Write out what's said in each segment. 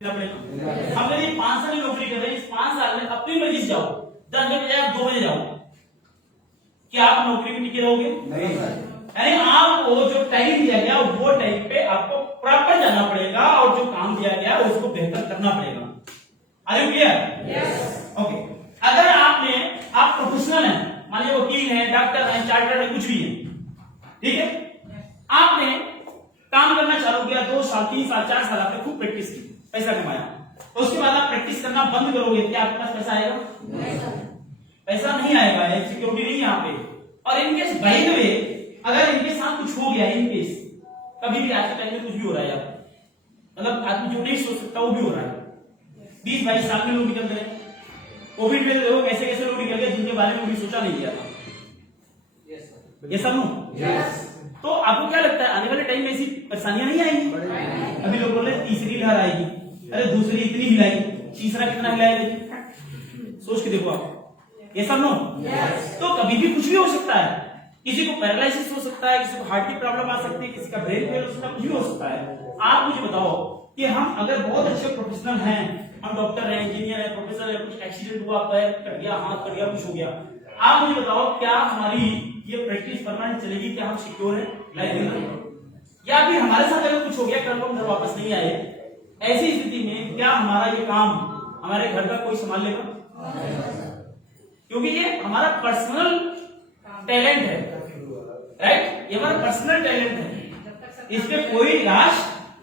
हम यदि 5 साल की नौकरी कर रहे हैं, इस 5 साल में अपनी मर्जी से जाओ, 10 बजे बजाय आप 2 बजे जाओ, क्या आप नौकरी में टिके रहोगे? नहीं। यानी आपको जो टाइम दिया गया वो टाइम पे आपको प्रॉपर जाना पड़ेगा और जो काम दिया गया उसको बेहतर करना पड़ेगा। Are you clear? Yes. Okay. अगर आप प्रोफेशनल हैं, मान लीजिए वकील हैं, डॉक्टर हैं, चार्टर्ड है, कुछ भी है, ठीक है, आपने काम करना चालू किया, 2 साल 3 साल 4 साल आपने खूब प्रैक्टिस की, पैसा कमाया, तो उसके बाद आप प्रैक्टिस करना बंद करोगे, क्या आपके पास पैसा आएगा? पैसा नहीं आएगा, सिक्योरिटी नहीं है यहाँ पे। और इनकेस बाय द वे अगर इनके साथ कुछ हो गया, इनकेस कभी भी आज के टाइम में कुछ भी हो रहा है, मतलब आदमी जो नहीं सोच सकता वो भी हो रहा है। 20-22 साल में लोग निकल गए, कोविड में देखो कैसे कैसे लोग निकल गए जिनके बारे में कभी सोचा नहीं गया था। ये सब तो आपको क्या लगता है आने वाले टाइम में ऐसी परेशानियां नहीं आएंगी? अभी लोग बोल रहे हैं तीसरी लहर आएगी, अरे दूसरी इतनी हिलाएगी, तीसरा कितना हिलाएगा? सोच के देखो आप, ये सब तो कभी भी कुछ भी हो सकता है। किसी को पैरालिसिस हो सकता है, किसी को हार्ट की प्रॉब्लम आ सकती है, किसी का ब्रेन फेल हो सकता है, कुछ भी हो सकता है। आप मुझे बताओ कि हम अगर बहुत अच्छे प्रोफेशनल हैं, हम डॉक्टर हैं, इंजीनियर हैं, प्रोफेसर हैं, कुछ एक्सीडेंट हुआ, पैर कट गया, हाथ कट गया, कुछ हो गया, आप मुझे बताओ क्या हमारी ये प्रैक्टिस परमानेंट चलेगी? क्या हम सिक्योर है लाइफ? या फिर हमारे साथ अगर कुछ हो गया, कल को हम घर वापस नहीं आए, ऐसी स्थिति में क्या हमारा ये काम हमारे घर का कोई संभाल लेगा? क्योंकि ये हमारा पर्सनल टैलेंट है, राइट? ये हमारा पर्सनल टैलेंट है, इस पे कोई इलाज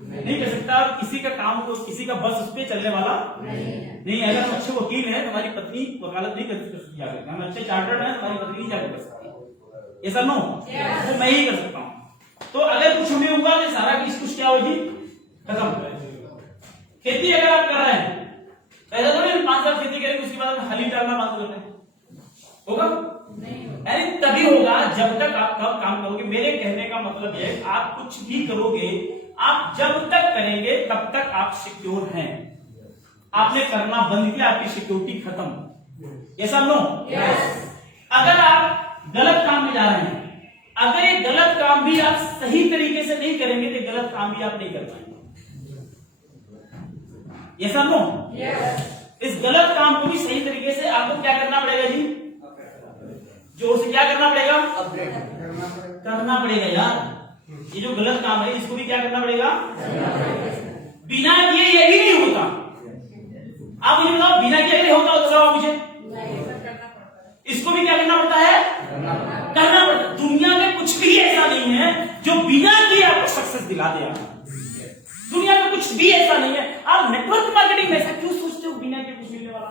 नहीं कर सकता। किसी का काम को, किसी का बस उस पे चलने वाला नहीं। अगर हम अच्छे वकील हैं, हमारी पत्नी वकालत नहीं कर सकती, हम अच्छे चार्टर्ड हैं, हमारी पत्नी नहीं जाकर कर सकती। ऐसा नो, तो मैं ही कर सकता हूँ। तो अगर कुछ हमें हुआ तो सारा किस कुछ क्या होगी? खत्म। खेती अगर आप कर रहे हैं, ऐसा तो नहीं 5 साल खेती करेंगे उसके बाद हली डालना बंद कर दें, होगा? यानी तभी होगा जब तक आप कब काम करोगे। मेरे कहने का मतलब है आप कुछ भी करोगे, आप जब तक करेंगे तब तक आप सिक्योर हैं। आपने करना बंद किया, आपकी सिक्योरिटी खत्म। ये सब नो। अगर आप गलत काम में जा रहे हैं, अगर ये गलत काम भी आप सही तरीके से नहीं करेंगे तो गलत काम भी आप नहीं कर पाएंगे। ये सब नो। इस गलत काम को भी सही तरीके से आपको क्या करना पड़ेगा जी? जोर से क्या करना पड़ेगा? करना पड़ेगा यार। ये जो गलत काम है इसको भी क्या करना पड़ेगा? बिना किए ये भी नहीं होता। आप मुझे बताओ, बिना किए नहीं होता तो मुझे इसको भी क्या करना पड़ता है? करना पड़ता है। दुनिया में कुछ भी ऐसा नहीं है जो बिना किए आपको सक्सेस दिला दे। दुनिया में कुछ भी ऐसा नहीं है। आप नेटवर्क मार्केटिंग में ऐसा क्यों सोचते हो बिना किए कुछ मिलने वाला?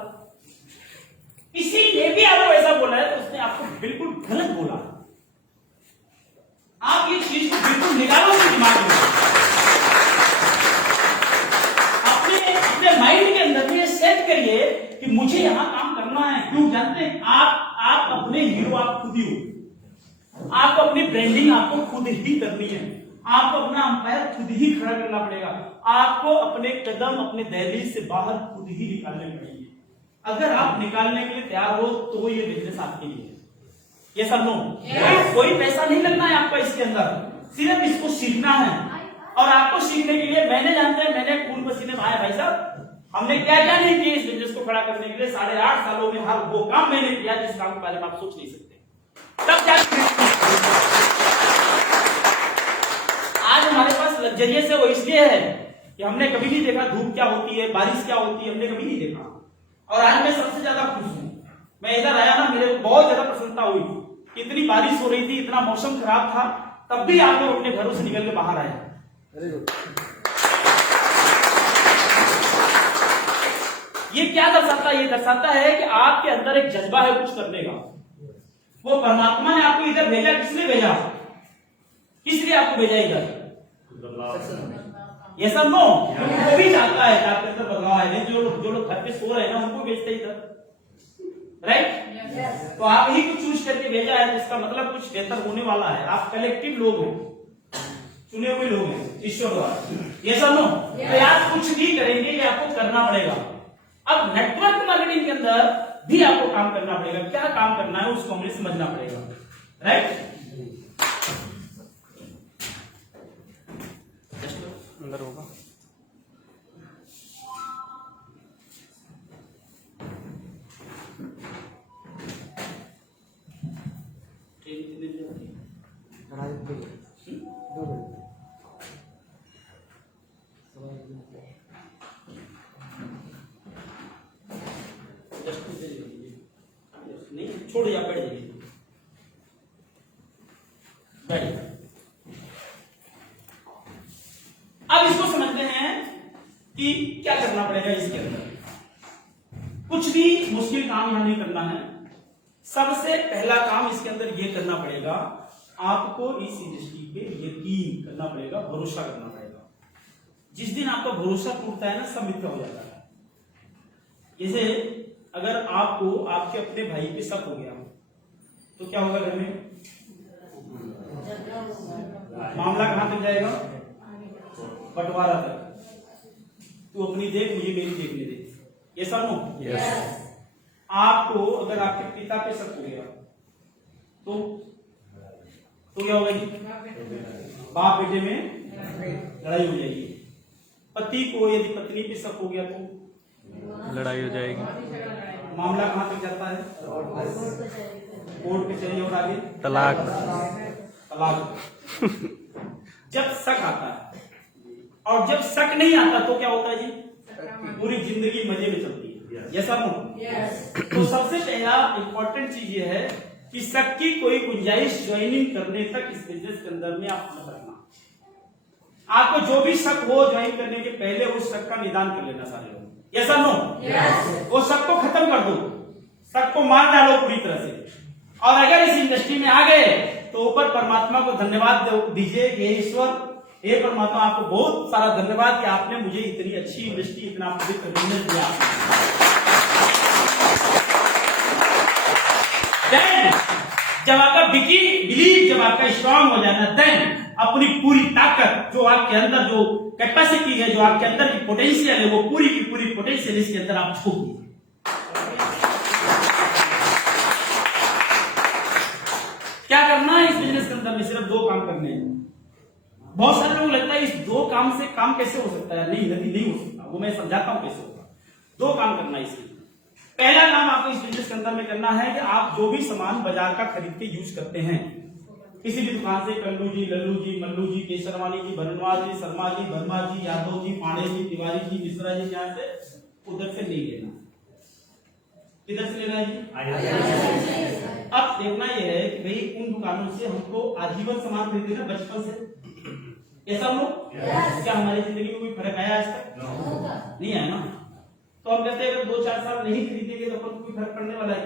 किसी ने भी आपको ऐसा बोला है तो उसने आपको बिल्कुल गलत बोला। आप ये चीज को बिल्कुल निकालो अपने दिमाग में, अपने माइंड के अंदर ये सेट करिए कि मुझे यहां काम करना है। क्यों जानते हैं? आप अपने हीरो आप खुद ही हो। आपको अपनी ब्रांडिंग आपको खुद ही करनी है। आपको अपना अंपायर खुद ही खड़ा करना पड़ेगा। आपको अपने कदम अपने दहलीज से बाहर खुद ही निकालने पड़ेंगे। अगर आप निकालने के लिए तैयार हो तो ये बिजनेस आपके लिए है। ये सब नो। कोई पैसा नहीं लगना है आपका इसके अंदर, सिर्फ इसको सीखना है। और आपको सीखने के लिए मैंने जानते हैं, मैंने खून पसीने बहाए भाई साहब। हमने क्या क्या नहीं किया इस बिजनेस को खड़ा करने के लिए। 8.5 सालों में हर वो काम मैंने किया जिस काम के बारे में आप सोच नहीं सकते। तब क्या आज हमारे पास लग्जरियस है, वो इसलिए है कि हमने कभी नहीं देखा धूप क्या होती है, बारिश क्या होती है, हमने कभी नहीं देखा। और आज मैं सबसे ज्यादा खुश हूं। मैं इधर आया ना, मेरे को बहुत ज्यादा प्रसन्नता हुई। इतनी बारिश हो रही थी, इतना मौसम खराब था, तब भी आप लोग अपने घरों से निकल के बाहर आए। ये क्या दर्शाता है? ये दर्शाता है कि आपके अंदर एक जज्बा है कुछ करने का। वो परमात्मा ने आपको इधर भेजा, किसने भेजा? किस लिए आपको भेजा इधर? ये सब नो। वो भी चाहता है आपके अंदर बदलाव है। जो लोग घर पे सो रहे हैं ना, उनको भेजते इधर, राइट? तो आप ही कुछ चूज करके भेजा है, इसका मतलब कुछ बेहतर होने वाला है। आप कलेक्टिव लोग हैं, चुने हुए लोग हैं ईश्वर द्वारा। ये सब नो। तो आप कुछ भी करेंगे ये आपको करना पड़ेगा। अब नेटवर्क मार्केटिंग के अंदर भी आपको काम करना पड़ेगा। क्या काम करना है उसको हमें समझना पड़ेगा, राइट? अंदर होगा। नहीं छोड़ या बैठ जाइए बैठ। अब इसको समझते हैं कि क्या करना पड़ेगा इसके अंदर। कुछ भी मुश्किल काम यहां नहीं करना है। सबसे पहला काम इसके अंदर ये करना पड़ेगा, आपको इस इंडस्ट्री पे यकीन करना पड़ेगा, भरोसा करना पड़ेगा। जिस दिन आपका भरोसा टूटता है ना, सब मिथ्या हो जाता है। जैसे अगर आपको आपके अपने भाई पे शक हो गया तो क्या होगा घर में? मामला कहां तक जाएगा? बंटवारा तक। तू अपनी देख, मुझे मेरी देखने दे। ये सब नो? यस। आपको अगर आपके पिता पे शक हो गया तो क्या होगा जी? बाप बेटे में लड़ाई हो जाएगी। पति को यदि पत्नी पे शक हो गया तो लड़ाई हो जाएगी। मामला कहां तक जाता है? कोर्ट कचहरी और आगे तलाक। जब शक आता है और जब शक नहीं आता तो क्या होता है जी? पूरी जिंदगी मजे में चलती है। यस और नो? तो सबसे पहला इंपॉर्टेंट चीज ये है कि शक की कोई गुंजाइश ज्वाइनिंग करने तक इस बिजनेस के अंदर में आप मत रखना। आपको जो भी शक हो ज्वाइन करने के पहले उस शक का निदान कर लेना सारे लोग। यस और नो? वो शक को खत्म कर दो, शक को मार डालो पूरी तरह से। और अगर इस इंडस्ट्री में आ गए तो ऊपर परमात्मा को धन्यवाद दीजिए कि ईश्वर, हे परमात्मा, आपको बहुत सारा धन्यवाद कि आपने मुझे इतनी अच्छी इंडस्ट्री, इतना पवित्र बिजनेस दिया। जब आपका बिलीव जब आपका स्ट्रांग हो जाना, देन अपनी पूरी ताकत जो आपके अंदर, जो कैपेसिटी है, जो आपके अंदर की पोटेंशियल है, वो पूरी की पूरी पोटेंशियल इसके अंदर आप छोड़ दीजिए। क्या करना है इस बिजनेस के अंदर में? सिर्फ दो काम करने हैं। बहुत सारे लोग लगता है इस दो काम से काम कैसे हो सकता है? नहीं हो सकता। वो मैं समझाता हूं कैसे होगा। दो काम करना है इसके। पहला काम आपको इस बिजनेस के अंदर में करना है कि आप जो भी सामान बाजार का खरीद के यूज करते हैं, किसी भी दुकान से, कल्लू जी, लल्लू जी, मल्लू जी, केशरवानी जी, बनवाल जी, शर्मा जी, वर्मा जी, यादव जी, पांडे जी, तिवारी जी, मिश्रा जी, यहाँ से उधर से नहीं लेना। किधर से लेना है जी? अब देखना यह है कि भाई उन दुकानों से हमको आजीवन सामान खरीदे ना, बचपन से। ऐसा लोग क्या हमारी जिंदगी में कोई फर्क आया आज तक? नहीं आया ना। तो हम कहते हैं अगर 2-4 साल नहीं खरीदेंगे तो अपन कोई फर्क पड़ने वाला है?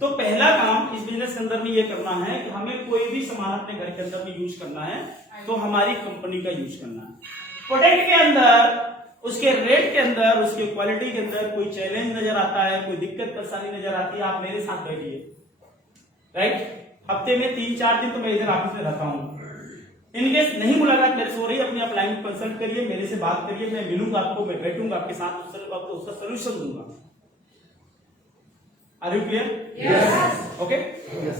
तो पहला काम इस बिजनेस के अंदर में ये करना है कि हमें कोई भी सामान अपने घर के अंदर में यूज करना है तो हमारी कंपनी का यूज करना है। प्रोडक्ट के अंदर, उसके रेट के अंदर, उसके क्वालिटी के अंदर कोई चैलेंज नजर आता है, कोई दिक्कत परेशानी नजर आती है, आप मेरे साथ बैठिए। राइट? हफ्ते में 3-4 दिन तो मैं इधर ऑफिस में रहता हूँ। इनकेस नहीं मुलाकात मेरे से हो रही, अपने आप लाइन कंसल्ट करिए, मेरे से बात करिए, मैं मिलूंगा आपको, मैं बैठूंगा आपके साथ, आपको उसका सोल्यूशन दूंगा। Are you clear? Yes. Okay.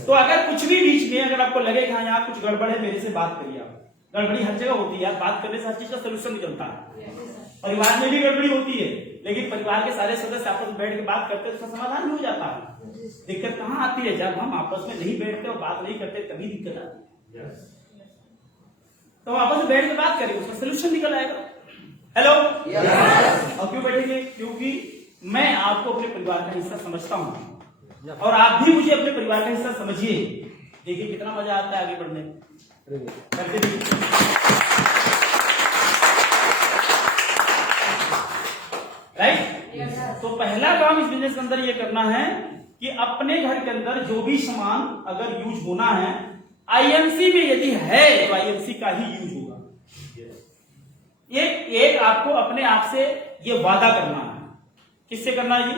तो अगर कुछ भी बीच में अगर आपको लगे कि हाँ यहाँ कुछ गड़बड़ है, मेरे से बात करिए। आप, गड़बड़ी हर जगह होती है, बात करने से हर चीज का सोल्यूशन निकलता है। परिवार में भी गड़बड़ी होती है, लेकिन परिवार के सारे सदस्य आपस में बैठ के बात करते हैं, उसका समाधान भी हो जाता है। दिक्कत कहाँ आती है? जब हम आपस में नहीं बैठते और बात नहीं करते तभी दिक्कत आती है। तो आपस में बैठ के बात करेंगे, उसका सोल्यूशन निकल आएगा। हेलो? और क्यों बैठेंगे? क्योंकि मैं आपको अपने परिवार का हिस्सा समझता हूं और आप भी मुझे अपने परिवार का हिस्सा समझिए। देखिए कितना मजा आता है आगे बढ़ने में। राइट? तो पहला काम इस बिजनेस के अंदर ये करना है कि अपने घर के अंदर जो भी सामान अगर यूज होना है, आईएमसी में यदि है तो आईएमसी का ही यूज होगा। ये एक आपको अपने आप से ये वादा करना है। किससे करना है जी?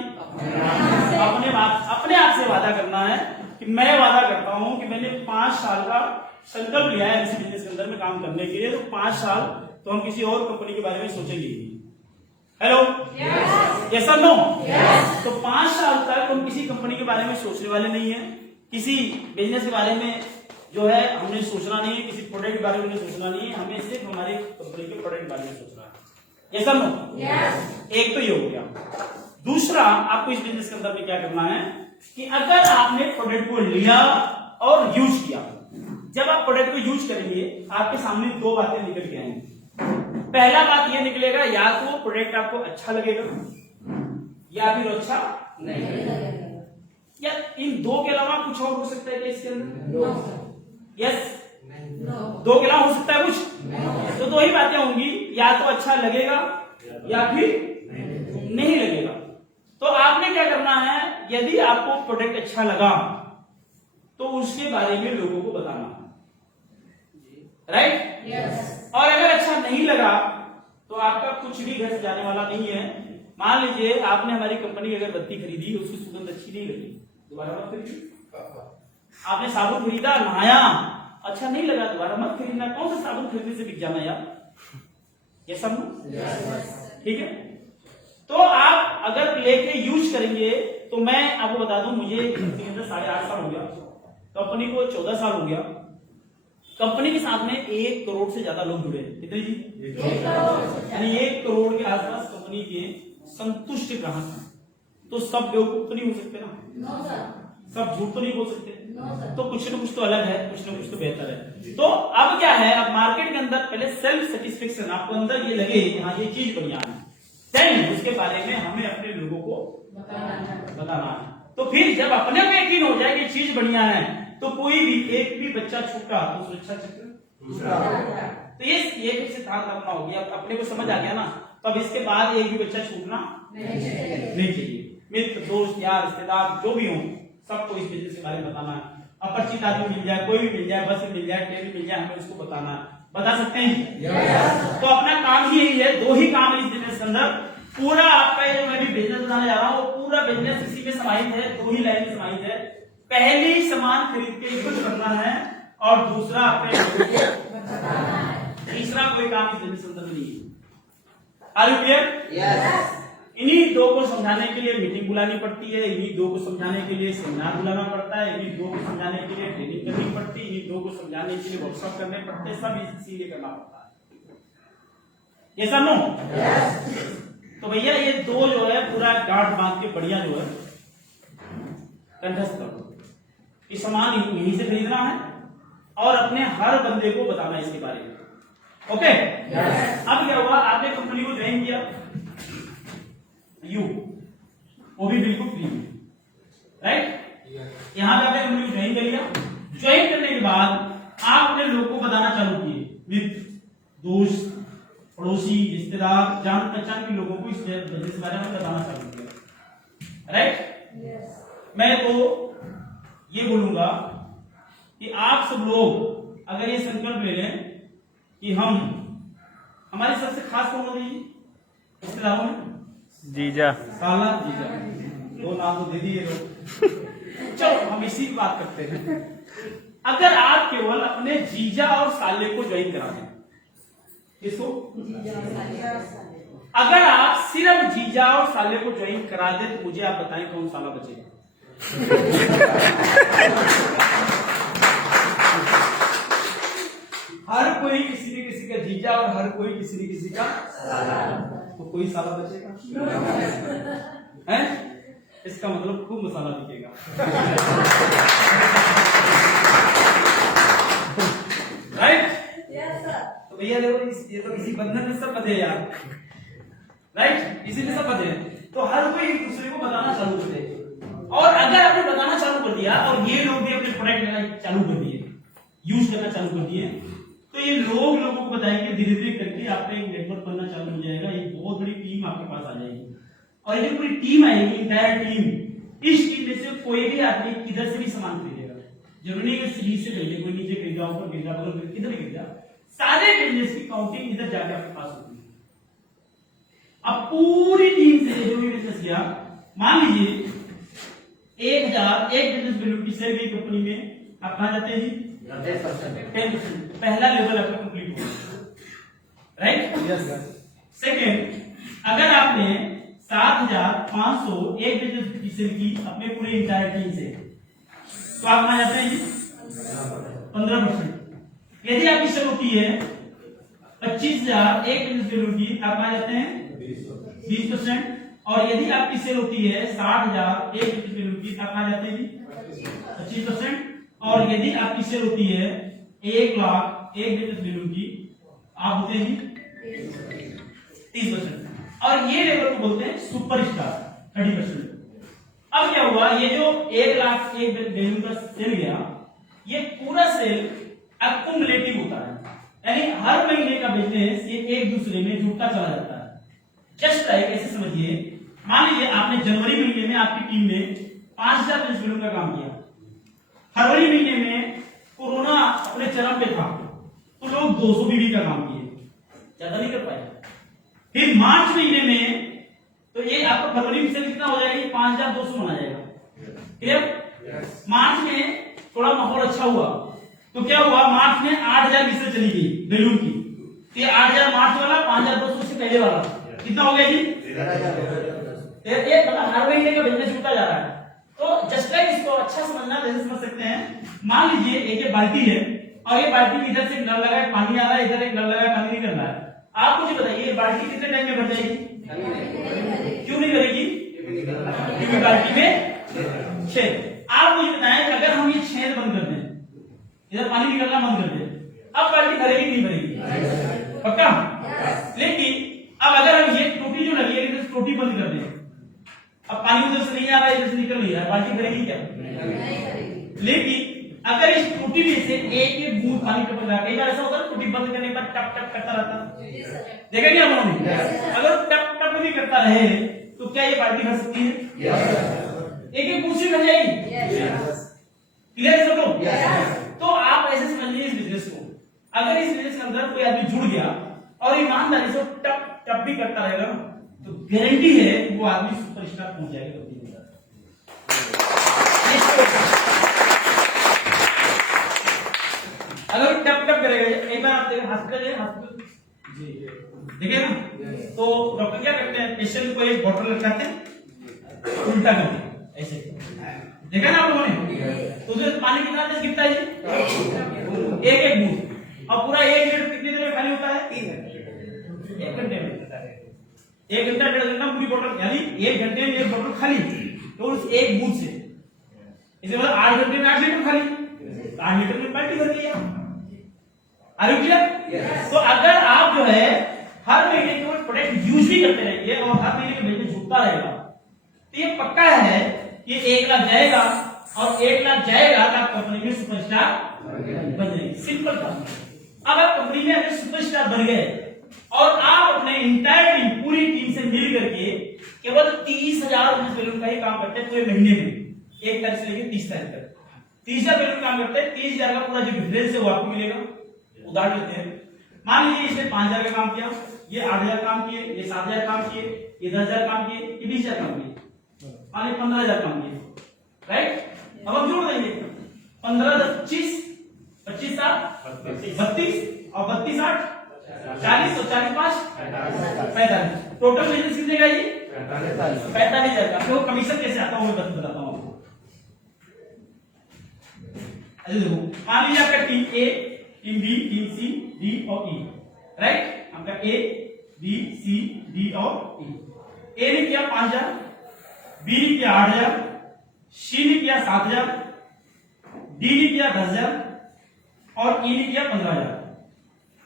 अपने आप से वादा करना है कि मैं वादा करता हूं कि मैंने 5 साल का संकल्प लिया है इसी बिजनेस के अंदर में काम करने के लिए। तो 5 साल तो हम किसी और कंपनी के बारे में सोचेंगे। हेलो? यस और नो? तो 5 साल तक हम किसी कंपनी के बारे में सोचने वाले नहीं है, किसी बिजनेस के बारे में जो है हमने सोचना नहीं है, किसी प्रोडक्ट के बारे में सोचना नहीं है, हमें सिर्फ हमारे कंपनी के प्रोडक्ट के बारे में सोचना है। यस और नो? एक तो ये हो गया। दूसरा, आपको इस बिजनेस के अंदर में क्या करना है कि अगर आपने प्रोडक्ट को लिया और यूज किया। जब आप प्रोडक्ट को यूज करेंगे आपके सामने दो बातें निकल के आएंगी। पहला बात ये निकलेगा, या तो प्रोडक्ट आपको अच्छा लगेगा या फिर अच्छा नहीं लगेगा। या इन दो के अलावा कुछ और हो सकता है क्या इसके अंदर? यस, दो के अलावा हो सकता है कुछ? तो दो ही बातें होंगी, या तो अच्छा लगेगा या फिर नहीं लगेगा। तो आपने क्या करना है, यदि आपको प्रोडक्ट अच्छा लगा तो उसके बारे में लोगों को बताना, राइट? यस। और अगर अच्छा नहीं लगा तो आपका कुछ भी घट जाने वाला नहीं है। मान लीजिए आपने हमारी कंपनी की अगर बत्ती खरीदी, उसकी सुगंध अच्छी नहीं लगी, दोबारा मत खरीदिए। आपने साबुन खरीदा, नहाया, अच्छा नहीं लगा, दोबारा मत खरीदना। कौन सा साबुन खरीदने से बिक जाना यार, ये सब ठीक है। तो आप अगर लेके यूज करेंगे, तो मैं आपको बता दूं, मुझे कंपनी के अंदर 8.5 साल हो गया, कंपनी को 14 साल हो गया। कंपनी के साथ में 1 करोड़ से ज्यादा लोग जुड़े। कितने जी? 1 करोड़। यानी 1 करोड़ के आसपास कंपनी के संतुष्ट ग्राहक हैं। तो सब बेवकूफ तो नहीं हो सकते ना, सब झूठ तो नहीं बोल सकते, तो कुछ ना कुछ तो अलग है, कुछ ना कुछ तो बेहतर है। तो अब क्या है, अब मार्केट के अंदर पहले सेल्फ सेटिस्फेक्शन, आपको अंदर ये लगे हाँ ये चीज बढ़िया है, देन उसके बारे में हमें अपने लोगों को बताना है। तो फिर जब अपने को यकीन हो जाए कि चीज बढ़िया है, तो कोई भी एक भी बच्चा छूटा तो सुरक्षा चक्र दूसरा। तो ये भी सिद्धांत अपना हो गया, अपने को समझ आ गया ना। तो अब इसके बाद एक भी बच्चा छूटना नहीं चाहिए। मित्र, दोस्त, यार, रिश्तेदार जो भी हो, सबको इस बिजनेस के बारे में बताना है। अपरिचित आदमी मिल जाए, कोई भी मिल जाए, बस में मिल जाए, ट्रेन में मिल जाए, हमें उसको बताना है। बता सकते हैं? तो अपना काम ही यही है, दो ही काम है इस बिजनेस के अंदर। पूरा आपका जो मैं भी बिजनेस बताने जा रहा हूँ, वो पूरा बिजनेस इसी में समाहित है, दो ही लाइन में समाहित है। पहली सामान खरीद के खुश करना है और दूसरा अपने लोगों को बताना है। तीसरा कोई काम इस बिजनेस के अंदर नहीं है। Are you clear? यस। इन्हीं दो को समझाने के लिए मीटिंग बुलानी पड़ती है, इन्हीं दो को समझाने के लिए सेमिनार बुलाना पड़ता है, इन्हीं दो को समझाने के लिए ट्रेनिंग करनी पड़ती है, इन्हीं दो को समझाने के लिए वर्कशॉप करने पड़ते हैं, सब इसीलिए करना पड़ता है। ये सब नो? तो भैया ये दो जो है पूरा गांठ बांध के बढ़िया जो है कंठस्थ कर दो। ये सामान यहीं से खरीदना है और अपने हर बंदे को बताना है इसके बारे में। ओके? अब क्या हुआ, आपने कंपनी को ज्वाइन किया, वो भी बिल्कुल फ्री, राइट? यहां पे आपने कंपनी को ज्वाइन कर लिया। ज्वाइन करने के बाद आप अपने लोगों को बताना चालू किए, मित्र, दोस्त, पड़ोसी, रिश्तेदार, जान पहचान के लोगों को इस बिजनेस के बारे में बताना चालू किया, राइट? मैं तो ये बोलूंगा कि आप सब लोग अगर ये संकल्प ले लें कि हम, हमारी सबसे खास कौन होती है रिश्तेदारों में? जीजा, साला जीजा, दो नाम तो दे दिए लोग। चलो हम इसी की बात करते हैं। अगर आप केवल अपने जीजा और साले को ज्वाइन करा दें, किसको? अगर आप सिर्फ जीजा और साले को ज्वाइन करा दें, तो मुझे आप बताएं कौन साला बचेगा? हर कोई किसी न किसी का जीजा और हर कोई किसी न किसी का साला, तो कोई साला बचेगा? है? इसका मतलब खूब मसाला दिखेगा। राइट? तो भैया देखो, ये तो किसी बंधन में सब बंधे यार, राइट? इसी में सब बंधे। तो हर कोई एक दूसरे को बताना चालू कर दे। और अगर आपने बताना चालू कर दिया और ये लोग भी अपने प्रोडक्ट लेना चालू कर दिए, यूज करना चालू कर दिए, तो ये लोगों को बताएंगे, धीरे धीरे करके आपका एक नेटवर्क बनना चालू हो जाएगा। एक बहुत बड़ी टीम आपके पास आ जाएगी और ये जो पूरी टीम आएगी, इंटायर टीम, इस टीम में से कोई भी आदमी किधर से भी सामान खरीदेगा। जरूरी नहीं कि सीढ़ी से खरीदे, कोई नीचे खरीदा, ऊपर खरीदा, बगल किधर भी खरीदा, सारे बिजनेस की काउंटिंग इधर जाके आपके पास होती है। अब पूरी टीम से जो भी बिजनेस किया, मान लीजिए 1000 एक बिजनेस वैल्यू की सेल गई कंपनी में, आप कहां जाते हैं जी? 10%। पहला लेवल आपका कंप्लीट हो गया, राइट? यस। सेकेंड, अगर आपने 7500 एक बिजनेस की सेल की अपने पूरे इंटायर टीम से, तो आप कहां जाते हैं जी? 15%। यदि आपकी सेल होती है 25000 एक बिजनेस वैल्यू की, आप कहां जाते हैं? 20%। और यदि आपकी सेल होती है 60000 एक बिजनेस वैल्यू की, आप कहां जाते हैं जी? 25%। और यदि आपकी सेल होती है 1 लाख 1 मीटर बैलून की, आप होते हैं जी 30%, और ये लेवल को बोलते हैं सुपरस्टार 30%। अब क्या हुआ, ये जो 1 लाख 1 बैलून का सेल गया, ये पूरा सेल एक्युमुलेटिव होता है, यानी हर महीने का बिजनेस ये एक दूसरे में जुड़ता चला जाता है। जस्ट लाइक ऐसे समझिए, मान लीजिए आपने जनवरी महीने में आपकी टीम ने 5000 बैलून का काम किया, फरवरी महीने में कोरोना अपने चरम पे था तो लोग 200 बीबी का काम किए, ज्यादा नहीं कर पाए। फिर मार्च महीने में तो ये आपका फरवरी में सेल कितना हो जाएगी, 5200 माना जाएगा। क्लियर? मार्च में थोड़ा माहौल अच्छा हुआ तो क्या हुआ, मार्च में 8000 की सेल चली गई बैलून की, तो ये 8000 मार्च वाला 5200 से पहले वाला कितना हो गया जी, ये मतलब हर महीने का बिजनेस जुड़ता जा रहा है। तो जस्ट लाइक इसको अच्छा समझना, जैसे समझ सकते हैं, मान लीजिए एक ये बाल्टी है और ये बाल्टी में इधर से नल लगा है, पानी आ रहा है, इधर एक नल लगा है, पानी नहीं कर रहा है। आप मुझे बताइए ये बाल्टी कितने टाइम में भर जाएगी? क्यों नहीं भरेगी? क्योंकि बाल्टी में छेद। आप मुझे बताएं अगर हम ये छेद बंद कर दें, इधर पानी निकलना बंद कर दें, अब बाल्टी भरेगी नहीं भरेगी? पक्का? लेकिन अब अगर हम ये टोटी जो लगी है इधर टोटी बंद कर दें, अब पानी उधर से नहीं आ रहा है, इधर से निकल नहीं रहा है, बाल्टी भरेगी क्या? नहीं भरेगी। लेकिन अगर इस टोटी में से एक एक बूंद पानी टपक रहा है, कई बार ऐसा होता है टोटी बंद करने पर टप टप करता रहता है, देखा क्या आप लोगों ने? अगर टप टप भी करता रहे तो क्या ये बाल्टी भर सकती है? एक एक बूंद से भर जाएगी। क्लियर है सब लोग? तो आप ऐसे समझिए इस बिजनेस को, अगर इस बिजनेस के अंदर कोई आदमी जुड़ गया और ईमानदारी से टप टप भी करता रहेगा तो गारंटी है कि वो आदमी सुपरस्टार पहुंच जाएगा। अगर टप टप करेगा, एक बार आप देखिए हॉस्पिटल देखिए ना, तो डॉक्टर क्या करते हैं, पेशेंट को एक बोतल लगाते हैं उल्टा करके ऐसे, देखा ना आप लोगों ने? तो उसमें पानी कितना तेज गिरता है जी, एक एक बूंद, और पूरा 1 लीटर कितनी देर में खाली होता है? 1 घंटे में। 1 घंटा 1.5 घंटा पूरी बोतल, यानी 1 घंटे में 1 बोतल खाली, तो उस एक बूंद से इसे मतलब 8 घंटे में 8 लीटर खाली, 8 लीटर में बाल्टी भर गई। Are you clear? तो अगर आप जो है हर महीने केवल प्रोडक्ट यूज भी करते रहेंगे और हर महीने के बिजनेस झुकता रहेगा, तो ये पक्का है कि 1 लाख जाएगा, और 1 लाख जाएगा तो आप कंपनी में सुपरस्टार बन जाएंगे। सिंपल बात। अब आप कंपनी में अगर सुपरस्टार बन गए और आप अपने इंटायर टीम, पूरी टीम से मिल करके केवल 30,000 बैलून का ही काम करते हैं पूरे महीने में, 1 तारीख से लेकर 30 तारीख तक 30,000 बैलून काम करते हैं, 30,000 का पूरा जो डिफरेंस है वो आपको मिलेगा। उदाहरण लेते हैं, मान लीजिए इसने 5,000 का काम किया, ये 8,000 काम किए, ये 7,000 काम किए, ये 10,000 काम किए, ये 20,000 काम किए, मान लीजिए 15,000 काम किए, राइट? अब हम जोड़ देंगे 15 10 25, 25 7 32, और 32 8 40, और 40 5 45, टोटल बिजनेस कितने का ये? 45,000 का। तो कमीशन कैसे आता है वो मैं बताता हूँ आपको। देखो, मान लीजिए आपका टीम ए, टीम बी, टीम सी, डी और ई, राइट? आपका ए बी सी डी और ई। ए ने किया 5,000, बी ने किया 8,000, सी ने किया 7,000, डी ने किया 10,000 और ई ने किया 15,000।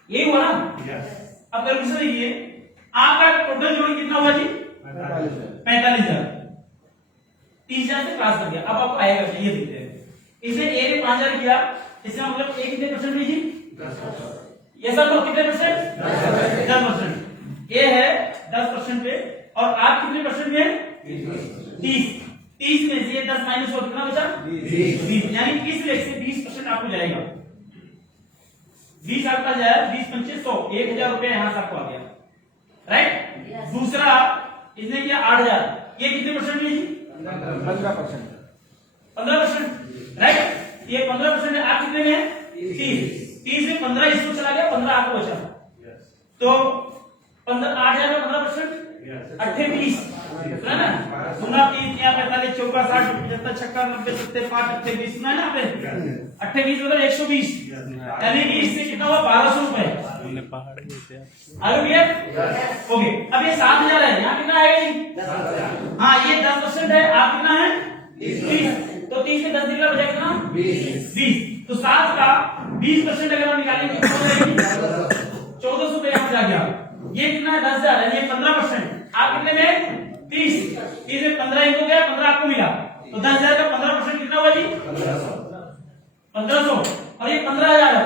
यही हुआ ना? अब कैलकुलेशन देखिए, आपका टोटल जोड़ कितना हुआ जी? 45,000। 30,000 से क्रॉस कर गया। अब आपको आएगा, ये देखते हैं, इसने ए ने 5,000 किया, इसका मतलब ए कितने परसेंट जी? 10%। ये सब लोग कितने परसेंट? 10%। ए है 10% पे, और आप कितने परसेंट में? 30। 30 में से 10 माइनस हो कितना बचा? 20। यानी 30 में से 20% आपको जाएगा। 20 आपका जाए, 20 25 100, 1,000 रुपए यहां से आपको आ गया, राइट? दूसरा इसने किया 8,000, ये कितने परसेंट में जी? 15%। 15%, राइट? ये 15% है, आप कितने में है? 30 में 15 इसको चला गया, 15 आपको बचा, तो 8,000 में 15% 28, सुना ना? सुना? 30 यहाँ 45 चौका 60 75 छक्का 90 70 5 28 सुना है ना आपने? 28 मतलब 120, यानी कि इससे कितना हुआ? 1,200 रुपए। ओके, अब ये 7,000 है, यहाँ कितना आएगा जी? हाँ, ये 10% है, आप कितना है? 30, तो 30 से 10 निकला, बचा कितना? 20। तो 7 का 20% अगर हम निकालेंगे तो हो जाएगी 1400 रुपए यहाँ से आ गया। ये कितना है? 10,000 है, ये 15%। आप कितने में? 30 में 15 इनको गया, 15 आपको मिला, तो 10,000 का 15% कितना हुआ जी? 1500। और ये 15,000 है।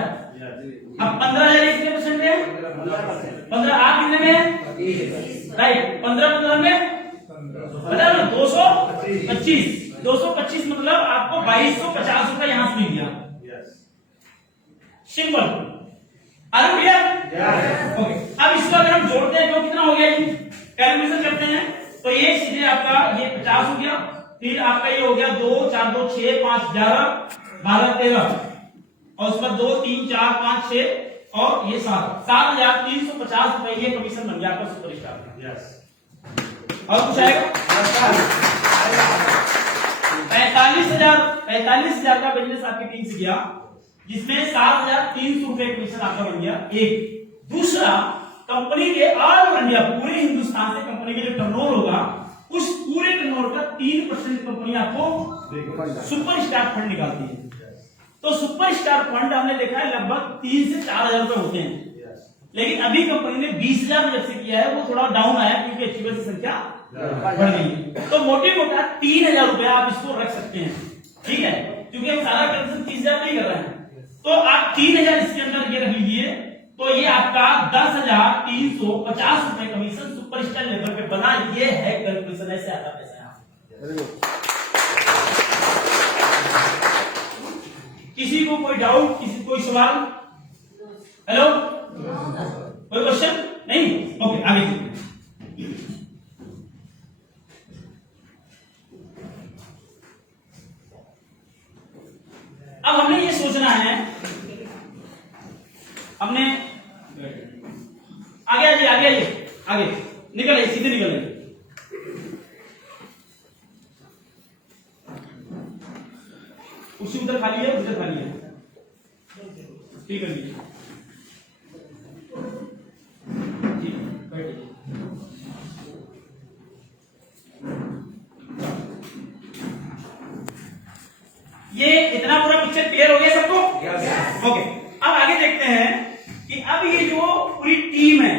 अब 15,000 कितने परसेंट है? 15। आप कितने में है? राइट, 15 में बता ना 225। 225 मतलब आपको 2250 रुपए यहां से मिल गया। Simple. Are you clear? Okay. अब इसको अगर हम जोड़ते हैं तो कितना हो गया जी? कैलकुलेशन करते हैं तो ये सीधे आपका ये 50 हो गया, फिर आपका ये हो गया 2 4 2 6 5 11 12 13, और उसके बाद 2 3 4 5 6 और ये 7,350 रुपए ये कमीशन बन गया आपका सुपरस्टार का। यस। और कुछ आएगा? 45,000 का बिजनेस आपकी टीम से गया, जिसमें 7,300 रुपए कमीशन आपका बन गया। एक दूसरा, कंपनी के ऑल ओवर इंडिया पूरे हिंदुस्तान से कंपनी के जो टर्नओवर होगा उस पूरे टर्नओवर का 3% कंपनी आपको सुपरस्टार फंड निकालती है। तो सुपरस्टार फंड हमने देखा है लगभग 3 से 4,000 रुपए होते हैं, लेकिन अभी कंपनी ने 20,000 जब से किया है वो थोड़ा डाउन आया क्योंकि अचीवर्स की संख्या बढ़ गई। तो मोटी मोटा 3,000 रुपए आप इसको रख सकते हैं, ठीक है, क्योंकि हम सारा कैलकुलेशन 30,000 नहीं कर रहे हैं। तो आप 3,000 इसके अंदर ये रख लीजिए, तो ये आपका 10,350 रुपए कमीशन सुपरस्टार लेवल पे बना। ये है कैलकुलेशन, ऐसे आता पैसा यहाँ। किसी को कोई डाउट, किसी कोई सवाल? हेलो, कोई क्वेश्चन नहीं? ओके, आगे चलिए। अब हमने ये सोचना है, हमने आगे आइए, आगे आइए, आगे निकल आइए, सीधे निकल आइए। उसी उधर खाली है, उधर खाली है, ठीक है जी, बैठिए। ये इतना पूरा पिक्चर क्लियर हो गया सबको? ओके। अब आगे देखते हैं कि अब ये जो पूरी टीम है,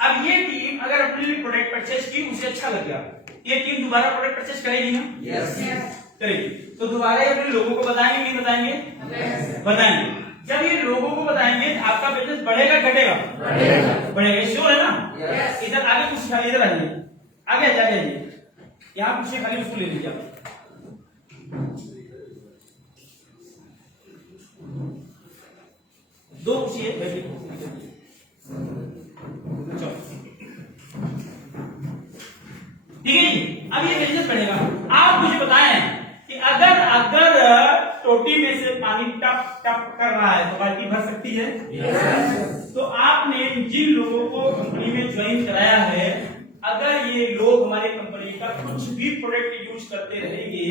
अब ये टीम अगर अपने लिए प्रोडक्ट परचेज की, उसे अच्छा लग गया, ये टीम दोबारा प्रोडक्ट परचेज करेगी ना? यस, करेगी। तो दोबारा ये अपने लोगों को बताएंगे, नहीं बताएंगे? बताएंगे। जब ये लोगों को बताएंगे आपका बिजनेस बढ़ेगा घटेगा? बढ़ेगा। श्योर है ना? इधर आगे कुछ खाली, इधर आइए, आगे आइए, यहाँ कुछ खाली, उसको ले लीजिए आप। दो कुर्सी है, बैठिए। ठीक है जी। अब ये बिजनेस बढ़ेगा। आप मुझे बताएं कि अगर टोटी में से पानी टप टप कर रहा है तो बाल्टी भर सकती है? yes. तो आपने जिन लोगों को कंपनी में ज्वाइन कराया है, अगर ये लोग हमारे कंपनी का कुछ भी प्रोडक्ट यूज करते रहेंगे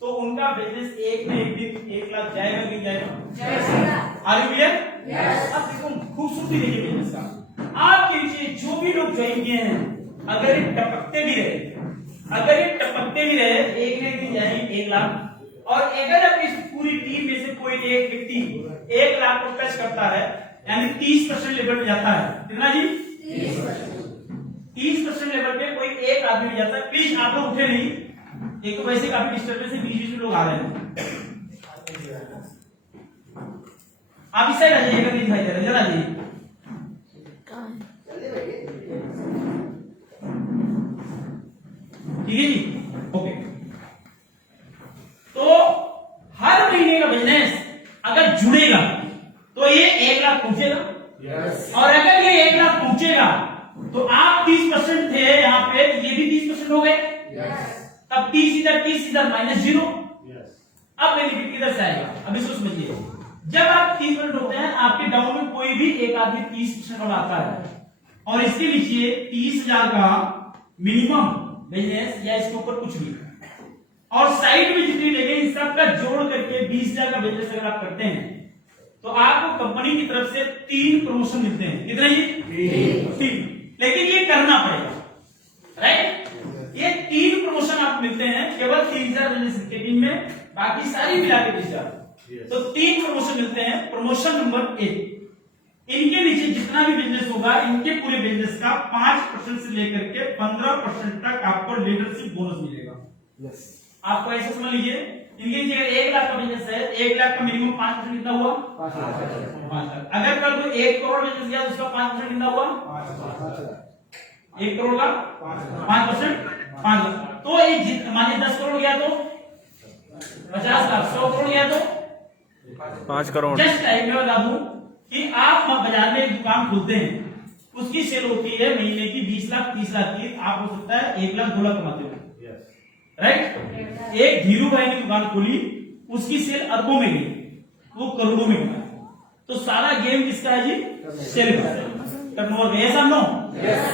तो उनका बिजनेस एक न एक दिन 1 लाख जाएगा कि जाएगा? Are you clear? अब देखो खूबसूरती देखिए बिजनेस का। आपके नीचे जो भी लोग ज्वाइन किए हैं, अगर ये टपकते भी रहे, एक न एक दिन जाएंगे 1 लाख। और अगर अब इस पूरी टीम में से कोई एक व्यक्ति 1 लाख को टच करता है, यानी 30% लेवल पे जाता है, कितना जी? 30% लेवल पे कोई एक आदमी जाता है। प्लीज आप लोग उठे नहीं, एक तो वैसे काफी डिस्टर्बेंस है, बीच में लोग आ रहे हैं। आप इस साइड आ जाइएगा, नहीं दिखाई दे रहा, इधर आ जाइए। ठीक है जी, ओके। तो हर महीने का बिजनेस अगर जुड़ेगा तो ये 1 लाख पहुंचेगा। yes. और अगर ये 1 लाख पहुंचेगा तो आप 30% थे यहाँ पे, तो ये भी 30% हो गए। yes. तब 30 इधर -0। yes. अब बेनिफिट किधर से आएगा? अब इसको समझिए। जब आप 30% होते हैं, आपके डाउन में कोई भी एक आदमी 30% और आता है, और इसके नीचे 30,000 का मिनिमम बिजनेस या इसके ऊपर कुछ भी, और साइड में जितनी लगे इन सब का जोड़ करके 20,000 का बिजनेस अगर आप करते हैं तो आपको कंपनी की तरफ से 3 प्रमोशन मिलते हैं। कितने जी? 3। लेकिन ये करना पड़ेगा, राइट? ये 3 प्रमोशन आप मिलते हैं केवल 3,000 बिजनेस के टीम में, बाकी सारी मिला के 20,000। तो 3 प्रमोशन मिलते हैं। प्रमोशन नंबर 1, इनके नीचे जितना भी बिजनेस होगा, इनके पूरे बिजनेस का 5% से लेकर के 15% तक आपको लीडरशिप बोनस मिलेगा। आपको ऐसे समझ लीजिए, इनके नीचे 1 लाख का बिजनेस है, 1 लाख का मिनिमम 5% कितना हुआ? 5 लाख। अगर कल को 1 करोड़ बिजनेस किया तो उसका 5% कितना हुआ? 1 करोड़ का 5%, 5 लाख। तो एक मानिए 10 करोड़ गया तो 50 लाख, 100 करोड़ गया तो 5 करोड़। जस्ट टाइम में बता दूं कि आप बाजार में एक दुकान खोलते हैं, उसकी सेल होती है महीने की 20 लाख 30 लाख की, आप हो सकता है 1 लाख 2 लाख कमाते हो, राइट। एक धीरू भाई ने दुकान खोली, उसकी सेल अरबों में गई, वो करोड़ों में कमाए। तो सारा गेम किसका है जी? सेल का, टर्नओवर। ऐसा नो,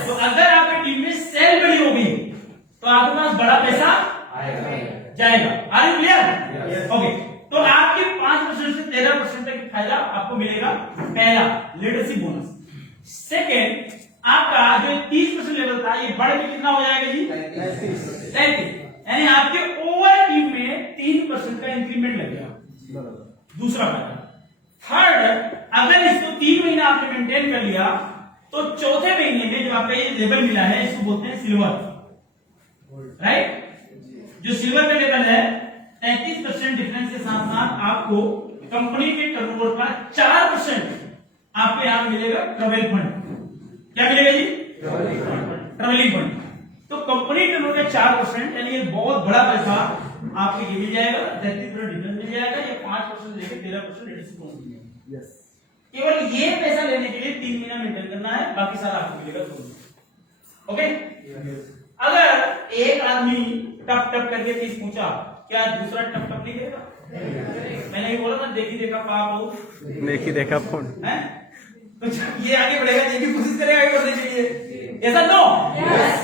तो अगर आपकी टीम में सेल बड़ी होगी तो आपके पास बड़ा पैसा जाएगा। Are you clear? ओके, तो आपके 5% से 13% तक फायदा आपको मिलेगा। पहला लीडरशिप बोनस। सेकेंड, आपका जो 30% लेवल था, ये बढ़ के कितना हो जाएगा जी? 33। यानी आपके ओवर टीम में 3% का इंक्रीमेंट लगेगा। दूसरा फायदा। थर्ड, अगर इसको 3 महीना आपने मेंटेन कर लिया तो चौथे महीने में जो आपका ये लेवल मिला है, इसको बोलते हैं सिल्वर, राइट। जो सिल्वर का लेवल है, 33% डिफरेंस के साथ साथ आपको कंपनी के टर्नओवर का 4% आपको यहां मिलेगा ट्रैवल फंड। क्या मिलेगा जी? Travelling fund. तो कंपनी टर्नओवर का 4%, यानी ये बहुत बड़ा पैसा आपको ये मिल जाएगा। 33% डिफरेंस मिल जाएगा, ये 5% लेके 13% लीडरशिप बोनस मिल जाएगा। यस, केवल ये पैसा लेने के लिए 3 महीना मेंटेन करना है, बाकी सारा आपको मिलेगा 2 महीने। ओके। अगर एक आदमी टप टप करके चीज पूछा, क्या दूसरा टप टप नहीं करेगा? मैंने ये बोला था, देखी देखा पाप, देखी देखा फोन है। तो ये आगे बढ़ेगा, ये भी कोशिश करेगा आगे बढ़ने के लिए, ऐसा नो?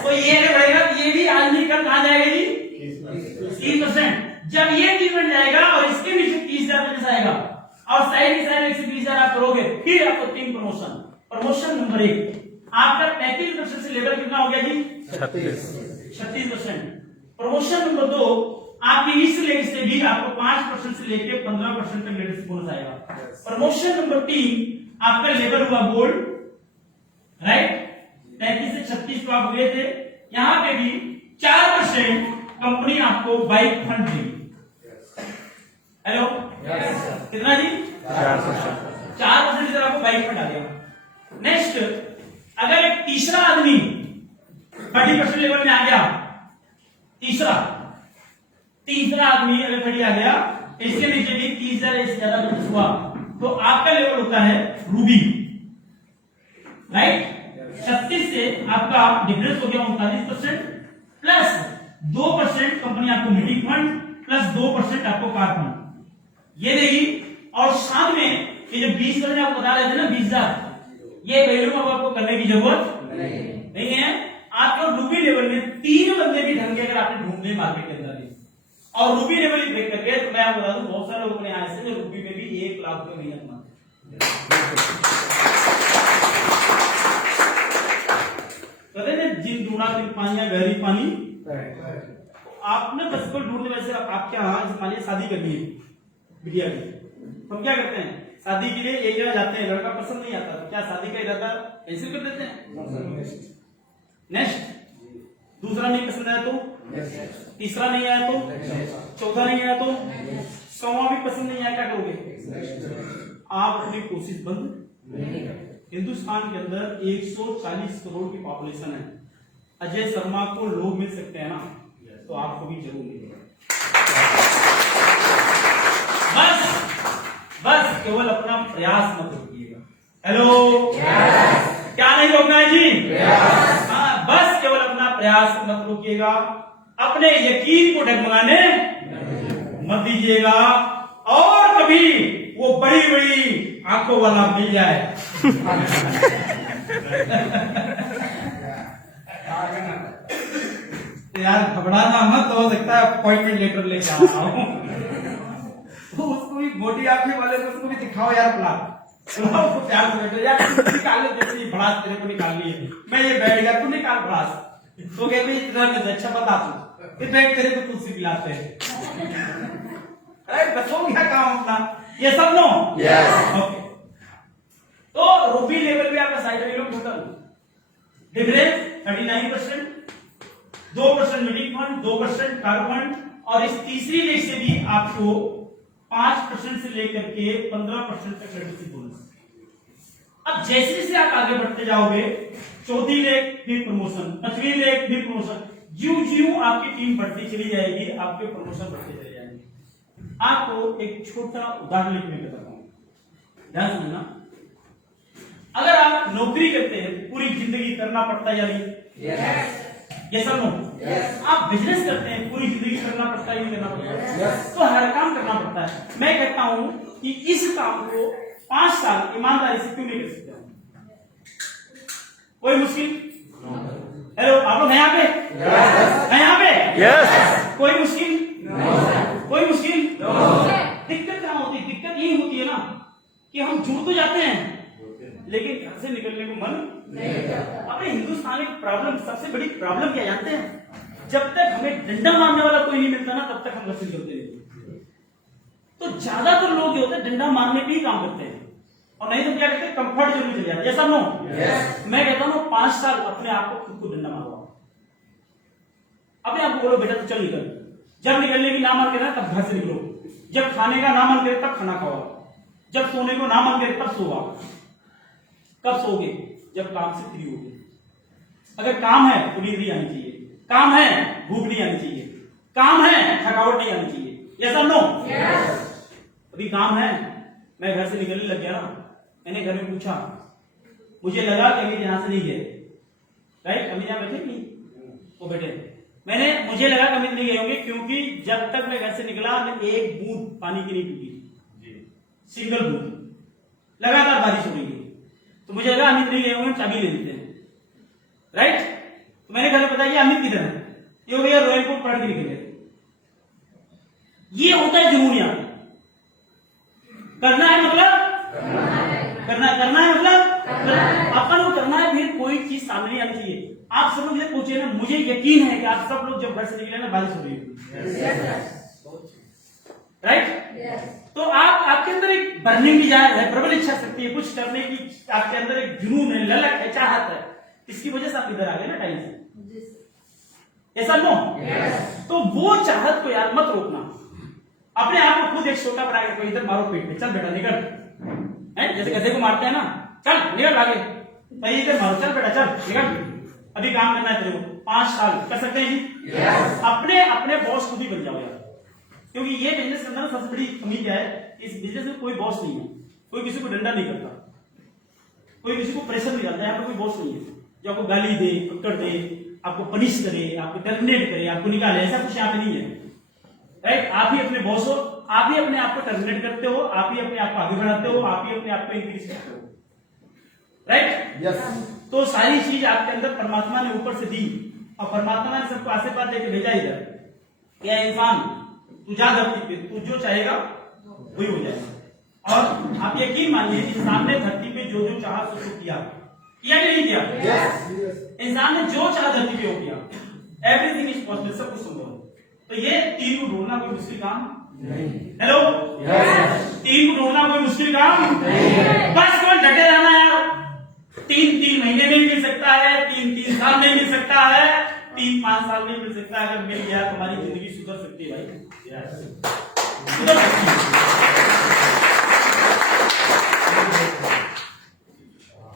तो ये आगे बढ़ेगा, ये भी आज नहीं कल कहां जाएगा जी? 30%। जब ये 30 बन जाएगा और इसके नीचे 30,000 बिजनेस आएगा और साइड की साइड 120,000 आप करोगे, फिर आपको 3 प्रमोशन। प्रमोशन नंबर 1, आपका 33% से लेवल कितना हो गया जी? 36%। प्रमोशन नंबर 2, आपकी इस लेग से भी आपको 5% से लेकर 15% तक लीडरशिप बोनस आएगा। प्रमोशन नंबर 3, आपका लेवल हुआ गोल्ड, राइट। 33 से 36 तो आप हुए थे, यहां पे भी 4% कंपनी आपको बाइक फंड देगी। हेलो, कितना जी? 4% इधर आपको बाइक फंड आ गया। नेक्स्ट, अगर एक तीसरा आदमी 30% लेवल में आ गया, तीसरा आदमी अगर 30 आ गया, इसके नीचे भी 30,000 से ज्यादा बिजनेस हुआ, तो आपका लेवल होता है रूबी, राइट। 36 से आपका डिफरेंस हो गया 39%, प्लस 2% कंपनी आपको मीटिंग फंड, प्लस 2% आपको कार फंड ये देगी। और साथ में ये जो 20 मैंने आपको बता रहे थे ना 20,000, ये वैल्यू अब आपको करने की जरूरत नहीं है। आपको रूबी लेवल में 3 बंदे भी ढंग के अगर आपने ढूंढ लिए मार्केट के अंदर और रूबी लेवल ही ब्रेक करके, तो मैं आपको बता दूं बहुत सारे लोगों ने यहाँ से रूबी में भी 1 लाख रुपए महीना कमाते हैं। जिन ढूंढा फिर पानी गहरी पानी, आपने बस को ढूंढने वैसे आप क्या मानिए शादी करनी है बिटिया की, तो हम क्या करते हैं? शादी के लिए एक जगह जाते हैं, लड़का पसंद नहीं आता तो क्या शादी का इरादा कैंसिल कर देते हैं? नेक्स्ट, दूसरा नहीं पसंद आया तो, तीसरा नहीं आया तो, चौथा नहीं आया तो, 100वां भी पसंद नहीं आया, क्या करोगे? आप अपनी कोशिश बंद। हिंदुस्तान के अंदर 140 करोड़ की पॉपुलेशन है। अजय शर्मा को लोग मिल सकते हैं ना, तो आपको भी जरूर मिलेगा। बस केवल अपना प्रयास मत रोकिएगा। हेलो, क्या नहीं रोकना है जी? हाँ, बस केवल अपना प्रयास मत रोकिएगा, अपने यकीन को डगमगाने मत दीजिएगा, और कभी वो बड़ी बड़ी आंखों वाला मिल जाए यार घबराना मत, हो सकता है अपॉइंटमेंट लेटर लेके आ रहा हूं। तो उसको भी मोटी आंखें वाले को उसको भी दिखाओ यार, प्लान उसको प्यार से बैठो यार, निकाल ले जैसे भड़ास तेरे को निकालनी है, मैं ये बैठ गया, तू निकाल भड़ास। तो कहते इतना अच्छा बता तू, फिर बैठ तेरे को तुलसी पिलाते हैं। राइट, बस हो गया काम अपना। ये सब नो, ओके। तो रूपी लेवल पे आपका साइड में total difference 39%, 2% meeting fund, 2% car fund, और इस तीसरी लेख से भी आपको 5% से लेकर के 15% तक रेडिसी बोनस। अब जैसे जैसे आप आगे बढ़ते जाओगे, चौथी लेख भी प्रमोशन, पांचवी लेख भी प्रमोशन, ज्यों आपकी टीम बढ़ती चली जाएगी, आपके प्रमोशन बढ़ते चले जाएंगे। आपको एक छोटा उदाहरण लिखने का बताता हूं, ध्यान सुनना। अगर आप नौकरी करते हैं, पूरी जिंदगी करना पड़ता है या नहीं? ये सब नो। आप बिजनेस करते हैं, पूरी जिंदगी करना पड़ता है, नहीं करना पड़ता है? तो हर काम करना पड़ता है। मैं कहता हूं कि इस काम को 5 साल ईमानदारी से क्यों नहीं कर सकते? कोई मुश्किल? हेलो, आप लोग हैं यहाँ पे? हैं यहाँ पे? यस। कोई मुश्किल? कोई मुश्किल? दिक्कत कहाँ होती है? दिक्कत यही होती है ना कि हम जुड़ तो जाते हैं लेकिन घर से निकलने को मन नहीं करता। अपने हिंदुस्तान की प्रॉब्लम, सबसे बड़ी प्रॉब्लम क्या जानते हैं? जब तक हमें डंडा मारने वाला कोई नहीं मिलता ना, तब तक हम घर से निकलते नहीं। तो ज्यादातर लोग जो होते हैं डंडा मारने पे ही काम करते हैं, और नहीं तो क्या कहते हैं, कंफर्ट जोन में चले जाते हैं। ऐसा नो? मैं कहता हूँ 5 साल अपने आप को खुद को डंडा मारो, अपने आप को बोलो बेटा तो चल निकल। जब निकलने की ना मन करे तब घर से निकलो, जब खाने का ना मन करे तब खाना खाओ, जब सोने को ना मन करे तब सोओ। कब सोओगे? जब काम से फ्री होगे। अगर काम है तो नींद नहीं आनी चाहिए, काम है भूख नहीं आनी चाहिए, काम है थकावट नहीं आनी चाहिए। ये सब नो? अभी काम है, मैं घर से निकलने लग गया ना, मैंने घर में पूछा, मुझे लगा कि अमित यहां से नहीं गए, राइट? अमित यहां बैठे नहीं, वो बैठे। मुझे लगा कि अमित नहीं गए होंगे, क्योंकि जब तक मैं घर से निकला मैं एक बूंद पानी की नहीं पीती, सिंगल बूंद। लगातार बारिश हो रही है, तो मुझे लगा अमित नहीं गए होंगे, चाबी ले लेते हैं, राइट? तो मैंने घर में बताया अमित किधर है? ये हो गया रॉयल कोट पढ़ के निकले। ये होता है जुनून। यार करना है मतलब करना है मतलब अपन को करना है, फिर कोई चीज सामने नहीं आनी चाहिए। आप सब लोग ये पूछे ना, मुझे यकीन है कि आप सब लोग जब घर से निकले ना बारिश हो रही है, राइट? तो आपके अंदर एक बर्निंग डिजायर है, प्रबल इच्छा शक्ति है, कुछ करने की आपके अंदर एक जुनून है, ललक है, चाहत है। इसकी वजह से आप इधर आ गए ना टाइम से। ऐसा नो? तो वो चाहत को यार मत रोकना, अपने आप को खुद एक छोटा बना के इधर मारो पीठ में, चल बेटा निकल, है जैसे गधे को मारते हैं ना, चल निकल आगे, सही इधर मारो, चल बेटा चल निकल, अभी काम करना है तेरे को। 5 साल कर सकते हैं जी? अपने बॉस खुद ही बन जाओ यार, क्योंकि ये बिजनेस के अंदर सबसे बड़ी कमी क्या है, इस बिजनेस में कोई बॉस नहीं है, कोई किसी को डंडा नहीं करता, कोई किसी को प्रेशर नहीं डालता। यहाँ पर कोई बॉस नहीं है जो आपको गाली दे, पकड़ दे, आपको पनिश करे, आपको टर्मिनेट करे, आपको निकाले, ऐसा कुछ यहाँ पे नहीं है, राइट? आप ही अपने बॉस हो, आप ही अपने आप को टर्मिनेट करते हो, आप ही अपने आप को आगे बढ़ाते हो, आप ही अपने आप को इंक्रीज करते हो, राइट? यस। तो सारी चीज आपके अंदर परमात्मा ने ऊपर से दी, और परमात्मा ने सबको आशीर्वाद देके भेजा इधर, क्या इंसान तू जा धरती पे, तू जो चाहेगा वही हो जाएगा। और आप यकीन मानिए, इंसान ने धरती पे जो जो चाहा सो किया कि नहीं किया? इंसान ने जो चाहा धरती पे वो किया। एवरीथिंग इज पॉसिबल, सब कुछ संभव है। तो ये 3 को ढूंढना कोई मुश्किल काम नहीं। हेलो, 3 को ढूंढना कोई मुश्किल काम नहीं। बस केवल डटे रहना यार। 3 महीने में मिल सकता है, 3 साल में मिल सकता है, 3-5 साल में मिल सकता है। अगर मिल गया तो हमारी जिंदगी सुधर सकती है भाई, सुधर सकती है।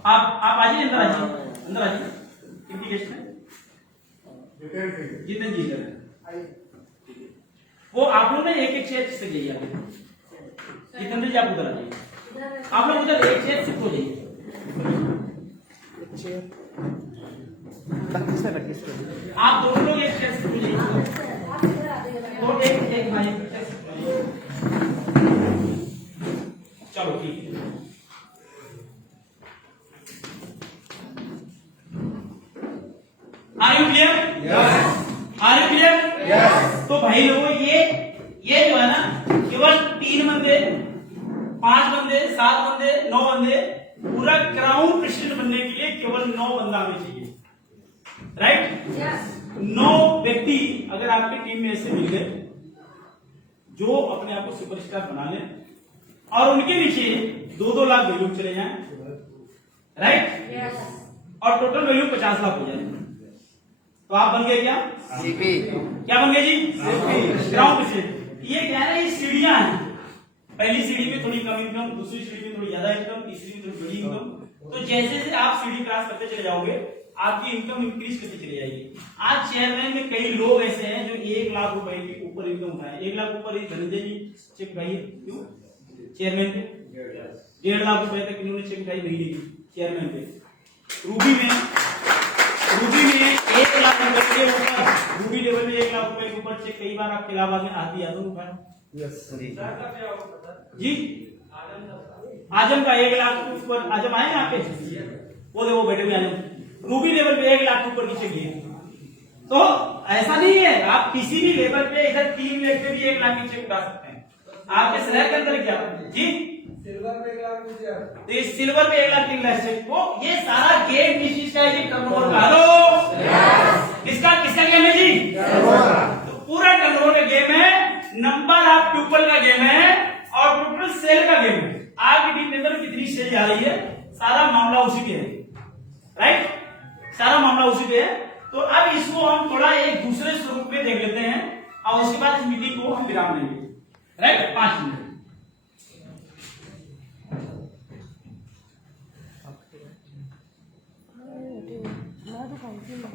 आप आ जाइए, अंदर आ जाइए। कितनी गेस्ट है? जितने जी इधर है, वो आप लोग ने एक चेयर से जाइए, जितेंद्र जी आप उधर आ जाइए, आप लोग उधर एक चेयर शिफ्ट हो जाइए। आप दोनों लोग एक चेयर शिफ्ट हो जाइए, तो एक भाई चलो ठीक है। Are you clear? Yes. Are you clear? Yes. तो भाई लोगों, ये जो है ना, केवल 3 बंदे, 5 बंदे, 7 बंदे, 9 बंदे, पूरा क्राउन प्रेसिडेंट बनने के लिए केवल 9 बंदा हमें चाहिए, राइट? 9 व्यक्ति अगर आपकी टीम में ऐसे मिल गए जो अपने आप को सुपरस्टार बना ले और उनके नीचे 2-2 लाख वैल्यू चले जाएं, राइट, और टोटल वैल्यू 50 लाख हो जाए, तो आप बन गए क्या सीपी। क्या बन गए जी ग्राउंड से। ये क्या है, ये सीढ़ियां हैं, पहली सीढ़ी में थोड़ी कम इनकम, दूसरी सीढ़ी में थोड़ी ज्यादा इनकम, तीसरी में थोड़ी बड़ी इनकम। तो जैसे जैसे आप सीढ़ी क्रॉस करते चले जाओगे आपकी इनकम इंक्रीज करती चली जाएगी। आज चेयरमैन में कई लोग ऐसे हैं जो 1 लाख रुपए की ऊपर इनकम उठाए, 1 लाख ऊपर ही धनंजय जी चेक उठाइए, क्यों चेयरमैन पे 1.5 लाख रुपए तक इन्होंने चेक उठाई महीने की चेयरमैन पे। रूबी में 1 लाख रुपए के ऊपर, रूबी लेवल में 1 लाख रुपए के ऊपर चेक कई बार आपके इलाहाबाद में आती है, तो उठाया जी। आजम का 1 लाख के ऊपर, आजम आए यहाँ पे, वो देखो बैठे हुए आजम, रूबी लेवल पे 1 लाख के ऊपर नीचे गए। तो ऐसा नहीं है, आप किसी भी लेवल पे इधर 3 लाख पे भी 1 लाख की चेक उठा सकते हैं। आपके शहर के अंदर क्या जी सिल्वर पे 1 लाख, तो सिल्वर पे 1 लाख 3 लाख चेक, तो ये सारा गेम किस चीज का है जी, टर्नओवर का। हेलो किसका किसका गेम है जी, तो पूरा टर्नओवर का गेम है, नंबर ऑफ पीपल का गेम है और टोटल सेल का गेम है। आपकी टीम के अंदर कितनी सेल जा रही है, सारा मामला उसी पे है, राइट, सारा मामला उसी पे है। तो अब इसको हम थोड़ा एक दूसरे स्वरूप में देख लेते हैं और उसके बाद इस मीटिंग को हम विराम देंगे, राइट, 5 मिनट।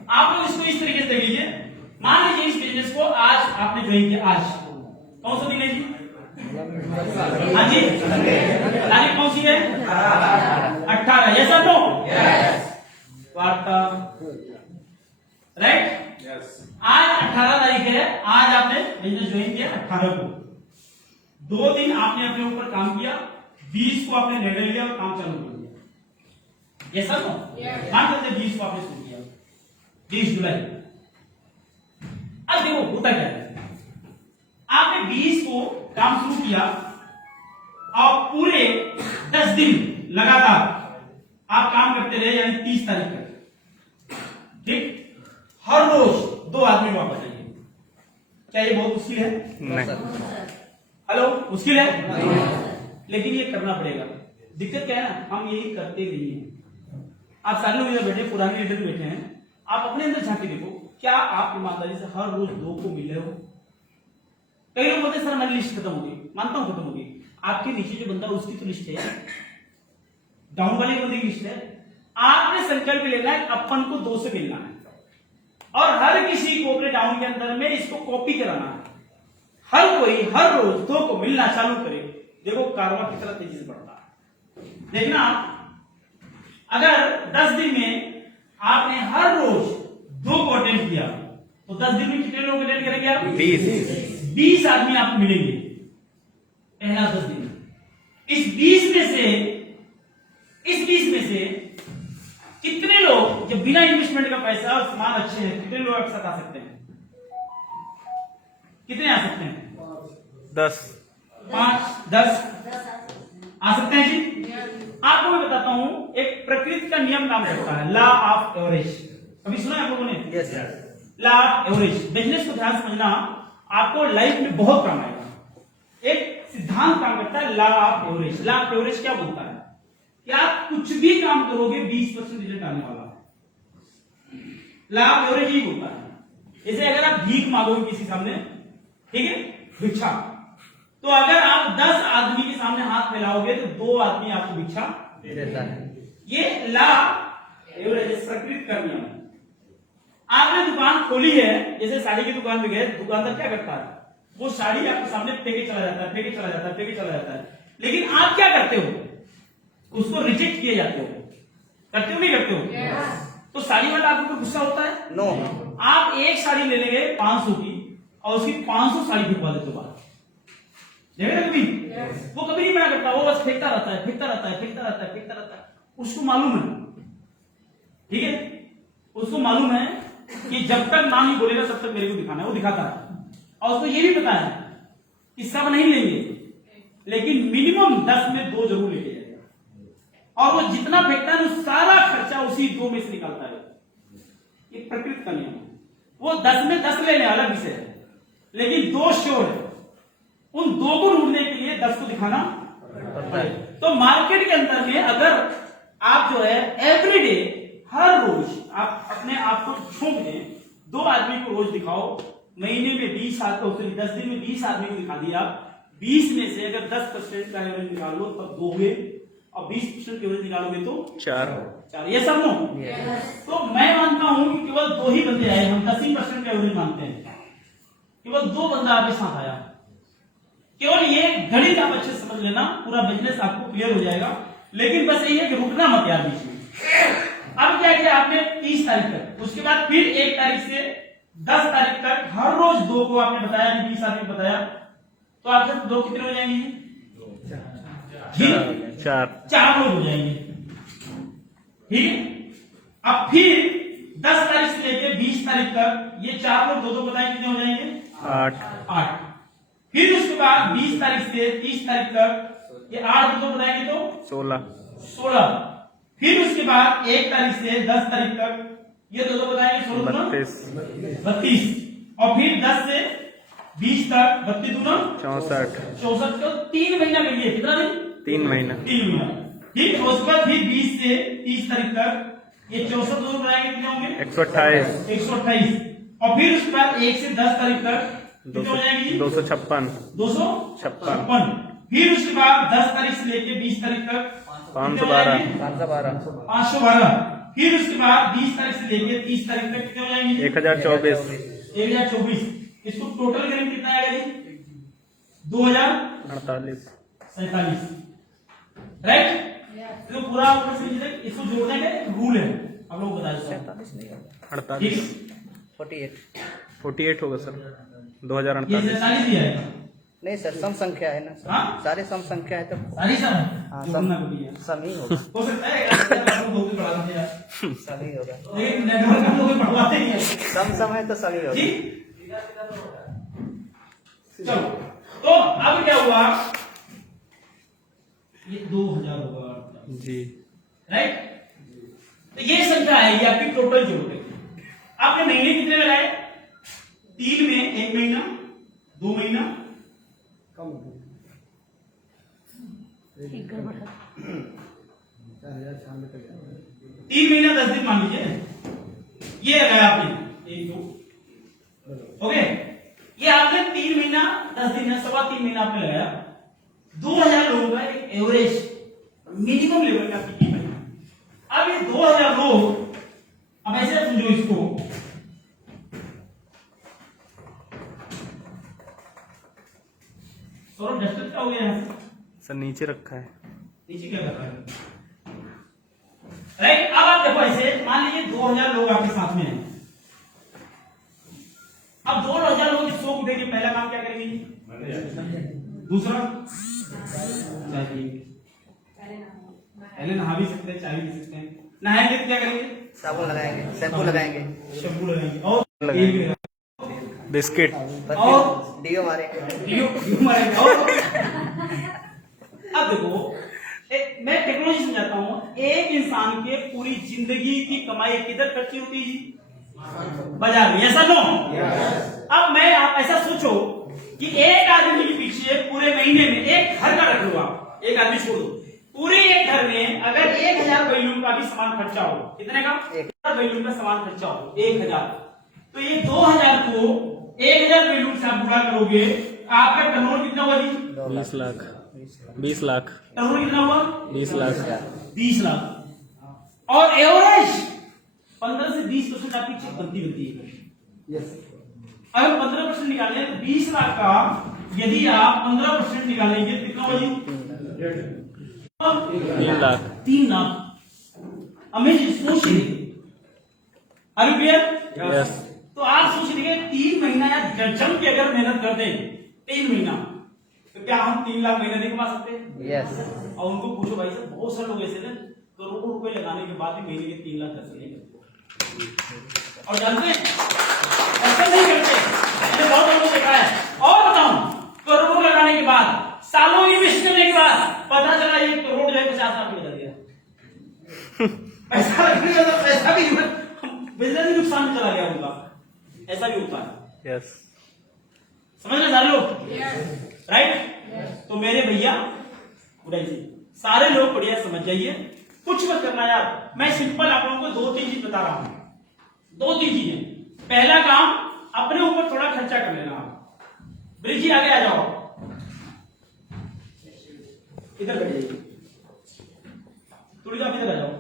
आप लोग इसको इस तरीके से देख लीजिए, मान लीजिए इस बिजनेस को आज आपने ज्वाइन किया, आज कौन सा दिन है जी, हाँ जी, तारीख कौन सी है 18, ऐसा तो वार्ता, राइट, आज 18 तारीख है, आज आपने बिजनेस ज्वाइन किया 18 को, 2 दिन आपने अपने ऊपर काम किया, 20 को आपने निर्णय लिया और काम चालू कर दिया, ऐसा तो मान सकते 20 को आपने शुरू किया 20 जुलाई। अब देखो होता क्या है, आपने 20 को काम शुरू किया और पूरे 10 दिन लगातार आप काम करते रहे, यानी 30 तारीख तक, ठीक, हर रोज 2 आदमी वापस आएंगे। क्या ये बहुत मुश्किल है? नहीं। हेलो, मुश्किल है? लेकिन ये करना पड़ेगा। दिक्कत क्या है ना, हम यही करते नहीं है। आप सारे लोग इधर बैठे, पुराने लीडर बैठे हैं, आप अपने अंदर झांके देखो, क्या आप ईमानदारी से हर रोज 2 को मिल रहे हो? कई लोग बोलते सर हमारी लिस्ट खत्म हो गई, मानता हूं खत्म हो गई, आपके नीचे जो बंदा उसकी तो लिस्ट है, डाउन वाले बंदे की लिस्ट है। आपने संकल्प लेना है अपन को 2 से मिलना है और हर किसी को अपने डाउन के अंदर में इसको कॉपी कराना है। हर कोई हर रोज 2 को मिलना चालू करे, देखो कारवा कितना तेजी से बढ़ता है। देखना, अगर 10 दिन में आपने हर रोज 2 को अटेंड किया तो 10 दिन में कितने लोग अटेंड करेंगे आप? 20 आदमी आपको मिलेंगे पहला 10 दिन। इस 20 में से कितने लोग, जब बिना इन्वेस्टमेंट का पैसा और सामान अच्छे हैं, कितने लोग एक साथ आ सकते हैं? कितने आ सकते हैं? 10, 5, 10 आ सकते हैं जी। आपको मैं बताता हूं, एक प्रकृति का नियम काम करता है, लॉ ऑफ एवरेज। कभी सुना है आप लोगों ने? Yes law of average. Business को ध्यान समझना, आपको लाइफ में बहुत काम आएगा। एक सिद्धांत काम करता है, law of average. Law of average क्या बोलता है कि आप कुछ भी काम करोगे 20% रिजल्ट आने वाला है। लॉ ऑफ एवरेज ही बोलता है। जैसे अगर आप भीख मांगोगे किसी सामने, ठीक है, भिक्षा, तो अगर आप 10 आदमी के सामने हाथ फैलाओगे तो 2 आदमी आपको भिक्षा देता है। ये लॉ एवरेज, प्रकृति का नियम है। आपने दुकान खोली है, जैसे साड़ी की दुकान में गए, दुकानदार क्या करता है, वो साड़ी आपके सामने फेंके चला जाता है, फेंके चला जाता है, फेंके चला जाता है। लेकिन आप क्या करते हो, उसको रिजेक्ट किए जाते हो, करते हो नहीं करते हो? yes. तो साड़ी वाला आपको गुस्सा होता है? नो। आप एक साड़ी ले लेंगे 500 की और उसकी 500 साड़ी फेंकवा देते हो बाहर, देखा कभी? yes. वो कभी नहीं मना करता, वो बस फेंकता रहता है, फेंकता रहता है, फेंकता रहता है, फेंकता रहता है। उसको मालूम है, ठीक है, उसको मालूम है कि जब तक मां नहीं बोलेगा तब तक मेरे को दिखाना है, वो दिखाता है। और उसको ये भी पता है कि सब नहीं लेंगे, लेकिन मिनिमम 10 में 2 जरूर लेके जाएगा। और वो जितना फेंकता है वो सारा खर्चा उसी 2 में से निकालता है। ये प्रकृति का नियम है। वो 10 में 10 लेने वाला विषय है, लेकिन 2 श्योर है, उन 2 को ढूंढने के लिए 10 को दिखाना पड़ता है। तो मार्केट के अंदर में अगर आप जो है एवरीडे हर रोज आप अपने आप को झोंक दें, 2 आदमी को रोज दिखाओ, महीने में 20 आदमी, 10 दिन में 20 आदमी को दिखा दिया, 20 में से अगर 10% का एवरेज निकाल लो तब 2 हुए, और 20% के एवरेज निकालोगे तो 4। ये सब नो। तो मैं मानता हूं कि केवल 2 ही बंदे आए, हम 10% का एवरेज मानते हैं, केवल 2 बंदा आपके साथ आया। केवल ये गणित आप अच्छे समझ लेना, पूरा बिजनेस आपको क्लियर हो जाएगा। लेकिन बस यही है कि रुकना मत यार बीच में। अब क्या किया आपने 30 तारीख तक, उसके बाद फिर 1 तारीख से 10 तारीख तक हर रोज 2 को आपने बताया, 20 आदमी बताया, तो आपके 2 कितने हो जाएंगे? 4 लोग हो जाएंगे। ठीक है। अब फिर 10 तारीख से लेकर 20 तारीख तक ये 4 लोग 2 बताए, कितने हो जाएंगे? 8। फिर उसके बाद 20 तारीख से 30 तारीख तक ये 8 2 बताएंगे तो 16। फिर उसके बाद 1 तारीख से 10 तारीख तक ये 2 बताएंगे, 16 32। और फिर 10 से 20 तक 32 दूना 64 को 3 महीना के लिए कितना दिन? 3 महीना। ठीक है। उसके बाद फिर 20 से 30 तारीख तक ये 64 2 बनाएंगे, कितने होंगे? 128। और फिर उसके बाद 1 से 10 तारीख तक 256। फिर उसके बाद 10 तारीख से लेके 20 तारीख तक 512। फिर उसके बाद 20 तारीख से लेके 30 तारीख तक कितने हो जाएंगे? 1024। इसको टोटल करेंगे कितना आएगा जी? 2047। राइट। तो पूरा इसको जोड़ने का रूल है, आप लोग बताइए। 48 होगा सर। 2048 नहीं सर, सम संख्या है ना सर। हाँ? सारे सम संख्या है तो सारी सम है। हाँ, सम ही होगा। हो सकता है पढ़ा देते यार, सम ही होगा, लेकिन नेटवर्क हम लोग पढ़वाते नहीं है। सम है तो सम ही होगा। चलो, तो अब क्या हुआ? ये 2000 होगा जी, राइट। तो ये संख्या आएगी आपकी टोटल जोड़ के। आपने महीने कितने लगाए? 3 में 1 महीना, 2 महीना, 3 महीना 10 दिन मान लीजिए, ये लगाया आपने 1 2। ओके, ये आपने 3 महीना 10 दिन है, 3.25 महीना आपने लगाया। 2000 लोगों का एक एवरेज मिनिमम लेवल का आपकी कीमत है। अब ये 2000 लोग, अब ऐसे समझो इसको, सौरभ डस्टर क्या हो गया है सर? नीचे रखा है। नीचे क्या कर रहा है? राइट। अब आप देखो ऐसे मान लीजिए 2000 लोग आपके साथ में हैं। अब 2000 लोगों की 100 उठेगी, पहला काम क्या करेंगे? दूसरा चाय पिएंगे, पहले नहा भी सकते हैं, चाय भी पी सकते हैं। नहाएंगे तो क्या करेंगे? साबुन लगाएंगे, शैम्पू लगाएंगे, और बिस्किट और डीओ मारेंगे, डीओ मारेंगे। और अब देखो, मैं टेक्नोलॉजी समझाता हूं। एक इंसान के पूरी जिंदगी की कमाई किधर खर्ची होती है जी? बाजार में। ऐसा नो? अब मैं आप ऐसा सोचो कि एक आदमी के पीछे पूरे महीने में, एक घर का रख लो आप, एक आदमी छोड़ दो, पूरे एक घर में अगर 1000 बैलून का भी सामान खर्चा हो, कितने का? 1000 बैलून का सामान खर्चा हो 1000, तो ये 2000 को 1000 बैलून से आप गुणा करोगे, आपका टर्नओवर कितना हुआ जी? 20 लाख। 20 लाख टर्नओवर कितना हुआ? 20 लाख। 20 लाख। और एवरेज 15 से 20% आपकी चेक बनती है। अगर 15% निकालें तो 20 लाख का यदि आप 15% निकालेंगे कितना हो जी? 3 लाख। अमेजिंग। सोचिए, आर यू क्लियर? यस। तो आप सोच लीजिए 3 महीना या जम के अगर मेहनत कर दें 3 महीना, तो क्या हम 3 लाख महीना नहीं कमा सकते? यस। और उनको पूछो भाई साहब, बहुत सारे लोग ऐसे हैं करोड़ों रुपए लगाने के बाद भी महीने के 3 लाख खर्च नहीं करते। और जानते हैं ऐसा नहीं करते, मैंने बहुत लोगों को देखा है। और बताऊं, करोड़ों लगाने के बाद, सालों इन्वेस्ट करने के बाद पता चला 1 करोड़ जो है 50 लाख में बदल गया। पैसा लगने का पैसा भी बिजनेस भी नुकसान में चला गया उनका। ऐसा भी होता है। यस। समझ रहे सारे लोग? राइट। तो मेरे भैया उड़ाई जी सारे लोग बढ़िया समझ जाइए, कुछ मत करना यार। मैं सिंपल आप लोगों को 2-3 चीज बता रहा हूं, 2-3 चीजें। पहला काम, अपने ऊपर थोड़ा खर्चा कर लेना। ब्रिज जी आगे आ जाओ, इधर बैठ जाइए, थोड़ी आप इधर आ जाओ।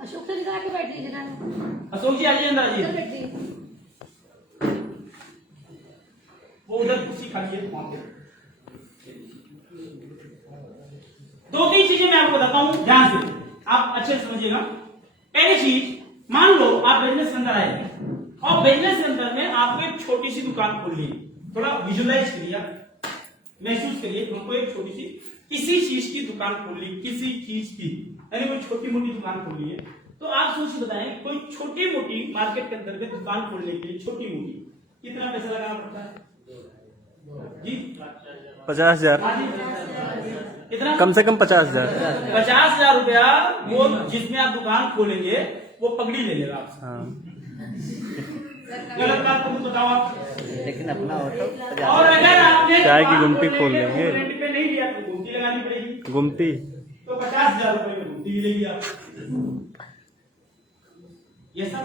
अशोक सर इधर आके बैठ लीजिए ना। अशोक जी आइए अंदर आइए, इधर बैठिए। वो उधर कुर्सी खाली है वहां पे। 2-3 चीजें मैं आपको बताता हूं, ध्यान से आप अच्छे से समझिएगा। पहली चीज, मान लो आप बिजनेस के अंदर आए और बिजनेस के अंदर में आपको एक छोटी सी दुकान खोल ली। थोड़ा विजुअलाइज करिए, महसूस करिए, हमको एक छोटी सी किसी चीज की दुकान खोल ली, किसी चीज की, यानी कोई छोटी मोटी दुकान खोल ली है। तो आप सोच बताएं, कोई छोटी मोटी मार्केट के अंदर में दुकान खोलने के लिए छोटी मोटी कितना पैसा लगाना पड़ता है जी? 50,000, कितना? कम से कम 50,000। 50,000 रुपया वो जिसमें आप दुकान खोलेंगे वो पगड़ी ले लेगा आपसे। हाँ, गलत बात को बताओ आप। लेकिन अपना हो तो और अगर आपने चाय की दुकान गुमटी खोलने खोल के लेंगे। रेंट पे नहीं लिया तो गुमटी लगानी पड़ेगी, गुमती। तो 50,000 रुपए में गुमटी मिलेगी आपको। ये सब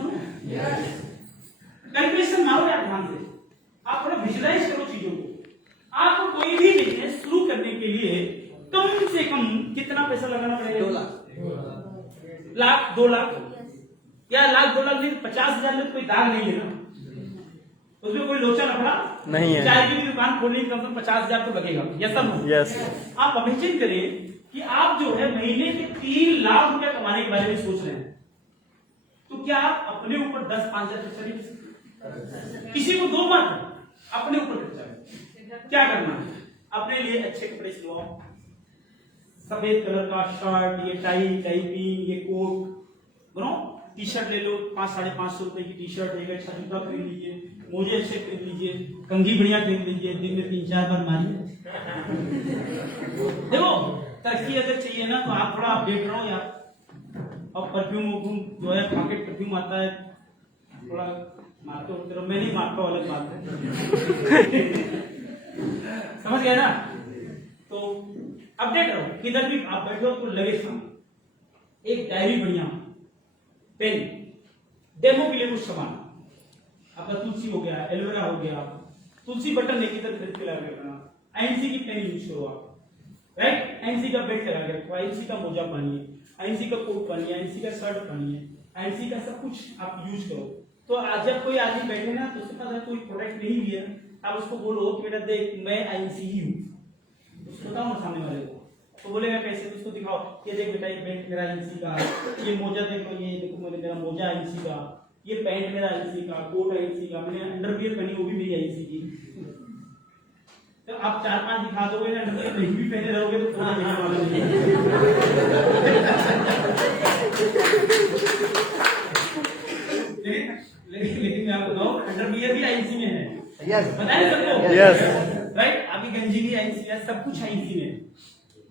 कैलकुलेशन मारो यार ध्यान से, आप थोड़ा विजुअलाइज करो चीजों को। आपको कोई भी बिजनेस शुरू करने के लिए कम से कम कितना पैसा लगाना पड़ेगा? 2 लाख, 2 लाख या लाख 2 लाख नहीं, 50,000 में तो कोई दाग नहीं है ना, उसमें कोई लोचा लफड़ा नहीं है। चाय की भी दुकान खोलने की कम से कम 50,000 तो लगेगा। Yes sir? यस। आप इमेजिन करिए कि आप जो है महीने के 3 लाख रुपए कमाने के बारे में सोच रहे हैं, तो क्या आप अपने ऊपर 10-5,000 खर्चा नहीं कर सकते? किसी को दो मत, अपने ऊपर खर्चा करो। क्या करना है? अपने लिए अच्छे कपड़े सिलवाओ, सफेद कलर का शर्ट, ये टाई पिन, ये कोट, बनो टी शर्ट ले लो, 500-550 रुपए की टी शर्ट, एक अच्छा जूता खरीद लीजिए, मोजे अच्छे खरीद लीजिए, कंघी बढ़िया खरीद लीजिए, दिन में 3-4 बार मारिए। देखो तरक्की अगर चाहिए ना तो आप थोड़ा अपडेट रहो यार। और परफ्यूम जो है पॉकेट परफ्यूम आता है, थोड़ा मारते होते रहो। मैं नहीं मारता, अलग बात है। समझ गए ना? तो अपडेट रहो, किधर भी आप बैठो तो लगे सामने एक डायरी बढ़िया, पेन, डेमो के लिए कुछ सामान, आपका तुलसी हो गया, एलोवेरा हो गया, तुलसी बटन नहीं किधर खरीद के लगा करना, आईएनसी की पेन यूज करो आप, राइट? आईएनसी का बेल्ट लगा के रखो, आईएनसी का मोजा पहनिए, आईएनसी का कोट पहनिए, आईएनसी का शर्ट पहनिए, आईएनसी का सब कुछ आप यूज करो। तो आज जब कोई आदमी बैठे ना तो उसके पास कोई प्रोडक्ट नहीं लिया, आप उसको बोलो कि बेटा देख मैं आईएनसी ही हूँ, उसको बताओ ना सामने वाले को, तो बोलेगा कैसे? उसको दिखाओ, ये देख बेटा ये बेल्ट मेरा आईएनसी का, ये मोजा देखो, ये देखो मेरा मोजा आईएनसी का, ये पैंट मेरा आईएनसी का, कोट आईएनसी का, मैंने अंडरवियर पहनी वो भी मेरी आईएनसी की। तो आप 4-5 दिखा दोगे ना, अंडरवियर नहीं भी पहने रहोगे तो कोई देखने वाला नहीं। लेकिन मैं आपको बताऊं अंडरवियर भी आईएनसी में है। यस, पता है सबको? यस। राइट? अभी गंजी भी आईएनसी है, सब कुछ आईएनसी में है।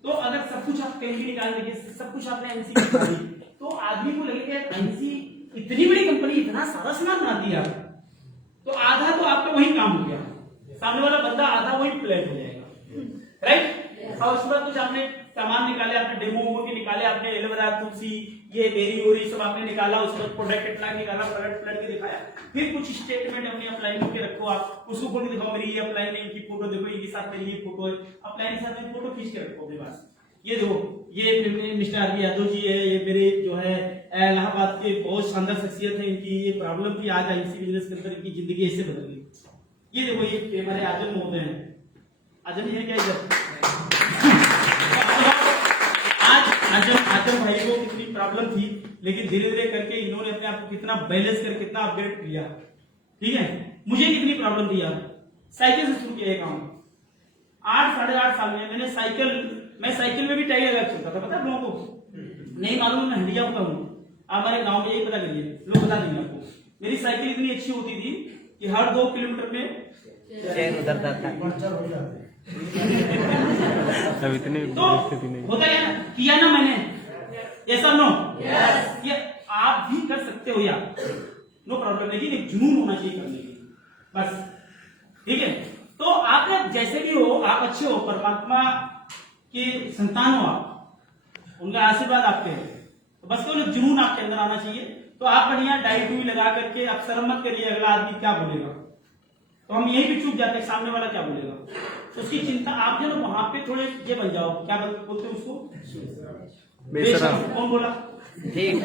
तो अगर सब कुछ आप कहीं भी निकाल देंगे, सब कुछ आपने आईएनसी में निकाली, तो आदमी को लगेगा आईएनसी इतनी बड़ी कंपनी इतना सारा सामान बनाती है, तो आधा तो आपका वही काम हो गया, सामने वाला बंदा आधा वही फ्लैट हो जाएगा, राइट? और उसके बाद कुछ आपने सामान निकाले, आपने डेमो के निकाले, आपने एलोवेरा, तुलसी, ये बेरी ओरी सब आपने निकाला, उसका प्रोडक्ट कितना निकाला, प्रोडक्ट फ्लैट के दिखाया, फिर कुछ स्टेटमेंट अपनी अपलाइन के रखो, आप उसको बोल के दिखाओ मेरी ये अपलाइन है, इनकी फोटो देखो, इनके साथ मेरी ये फोटो है, अपलाइन के साथ में फोटो खींच के रखो अपने पास। ये देखो ये मिस्टर आरबी यादव जी है, ये मेरे जो है इलाहाबाद के बहुत शानदार शख्सियत है, इनकी ये प्रॉब्लम थी, आज आईसी बिजनेस के अंदर इनकी जिंदगी ऐसे बदल गई। ये देखो ये हमारे आजम महोदय हैं, आजम ये क्या इधर आज आजम भाई को कितनी प्रॉब्लम थी, लेकिन धीरे धीरे करके इन्होंने अपने आप को कितना बैलेंस कर कितना अपडेट किया, ठीक है? मुझे कितनी प्रॉब्लम थी यार, साइकिल से शुरू किया काम, 8-8.5 साल में मैं साइकिल में भी टाई लगा चलता था, पता है लोगों को? नहीं मालूम, मैं हंडिया का हूँ, हमारे गांव में यही पता करिए, लोग बता देंगे आपको। मेरी साइकिल इतनी अच्छी होती थी कि हर 2 किलोमीटर में चैन उधरता था। अब इतनी तो स्थिति नहीं। होता है ना, किया ना मैंने, ऐसा नो ये आप भी कर सकते हो यार, नो प्रॉब्लम, लेकिन एक जुनून होना चाहिए करने की। बस ठीक है। तो आप जैसे भी हो, आप अच्छे हो, परमात्मा के संतान हो, आप उनका आशीर्वाद आपके है, तो बस केवल जुनून आपके अंदर आना चाहिए। तो आप बढ़िया डाई डुई लगा करके आप शर्म मत करिए अगला आदमी क्या बोलेगा, तो हम यही भी चूक जाते हैं सामने वाला क्या बोलेगा, तो उसकी चिंता आप जो ना वहां पे थोड़े ये बन जाओ, क्या बोलते हैं उसको, बेशरम। कौन बोला? ठीक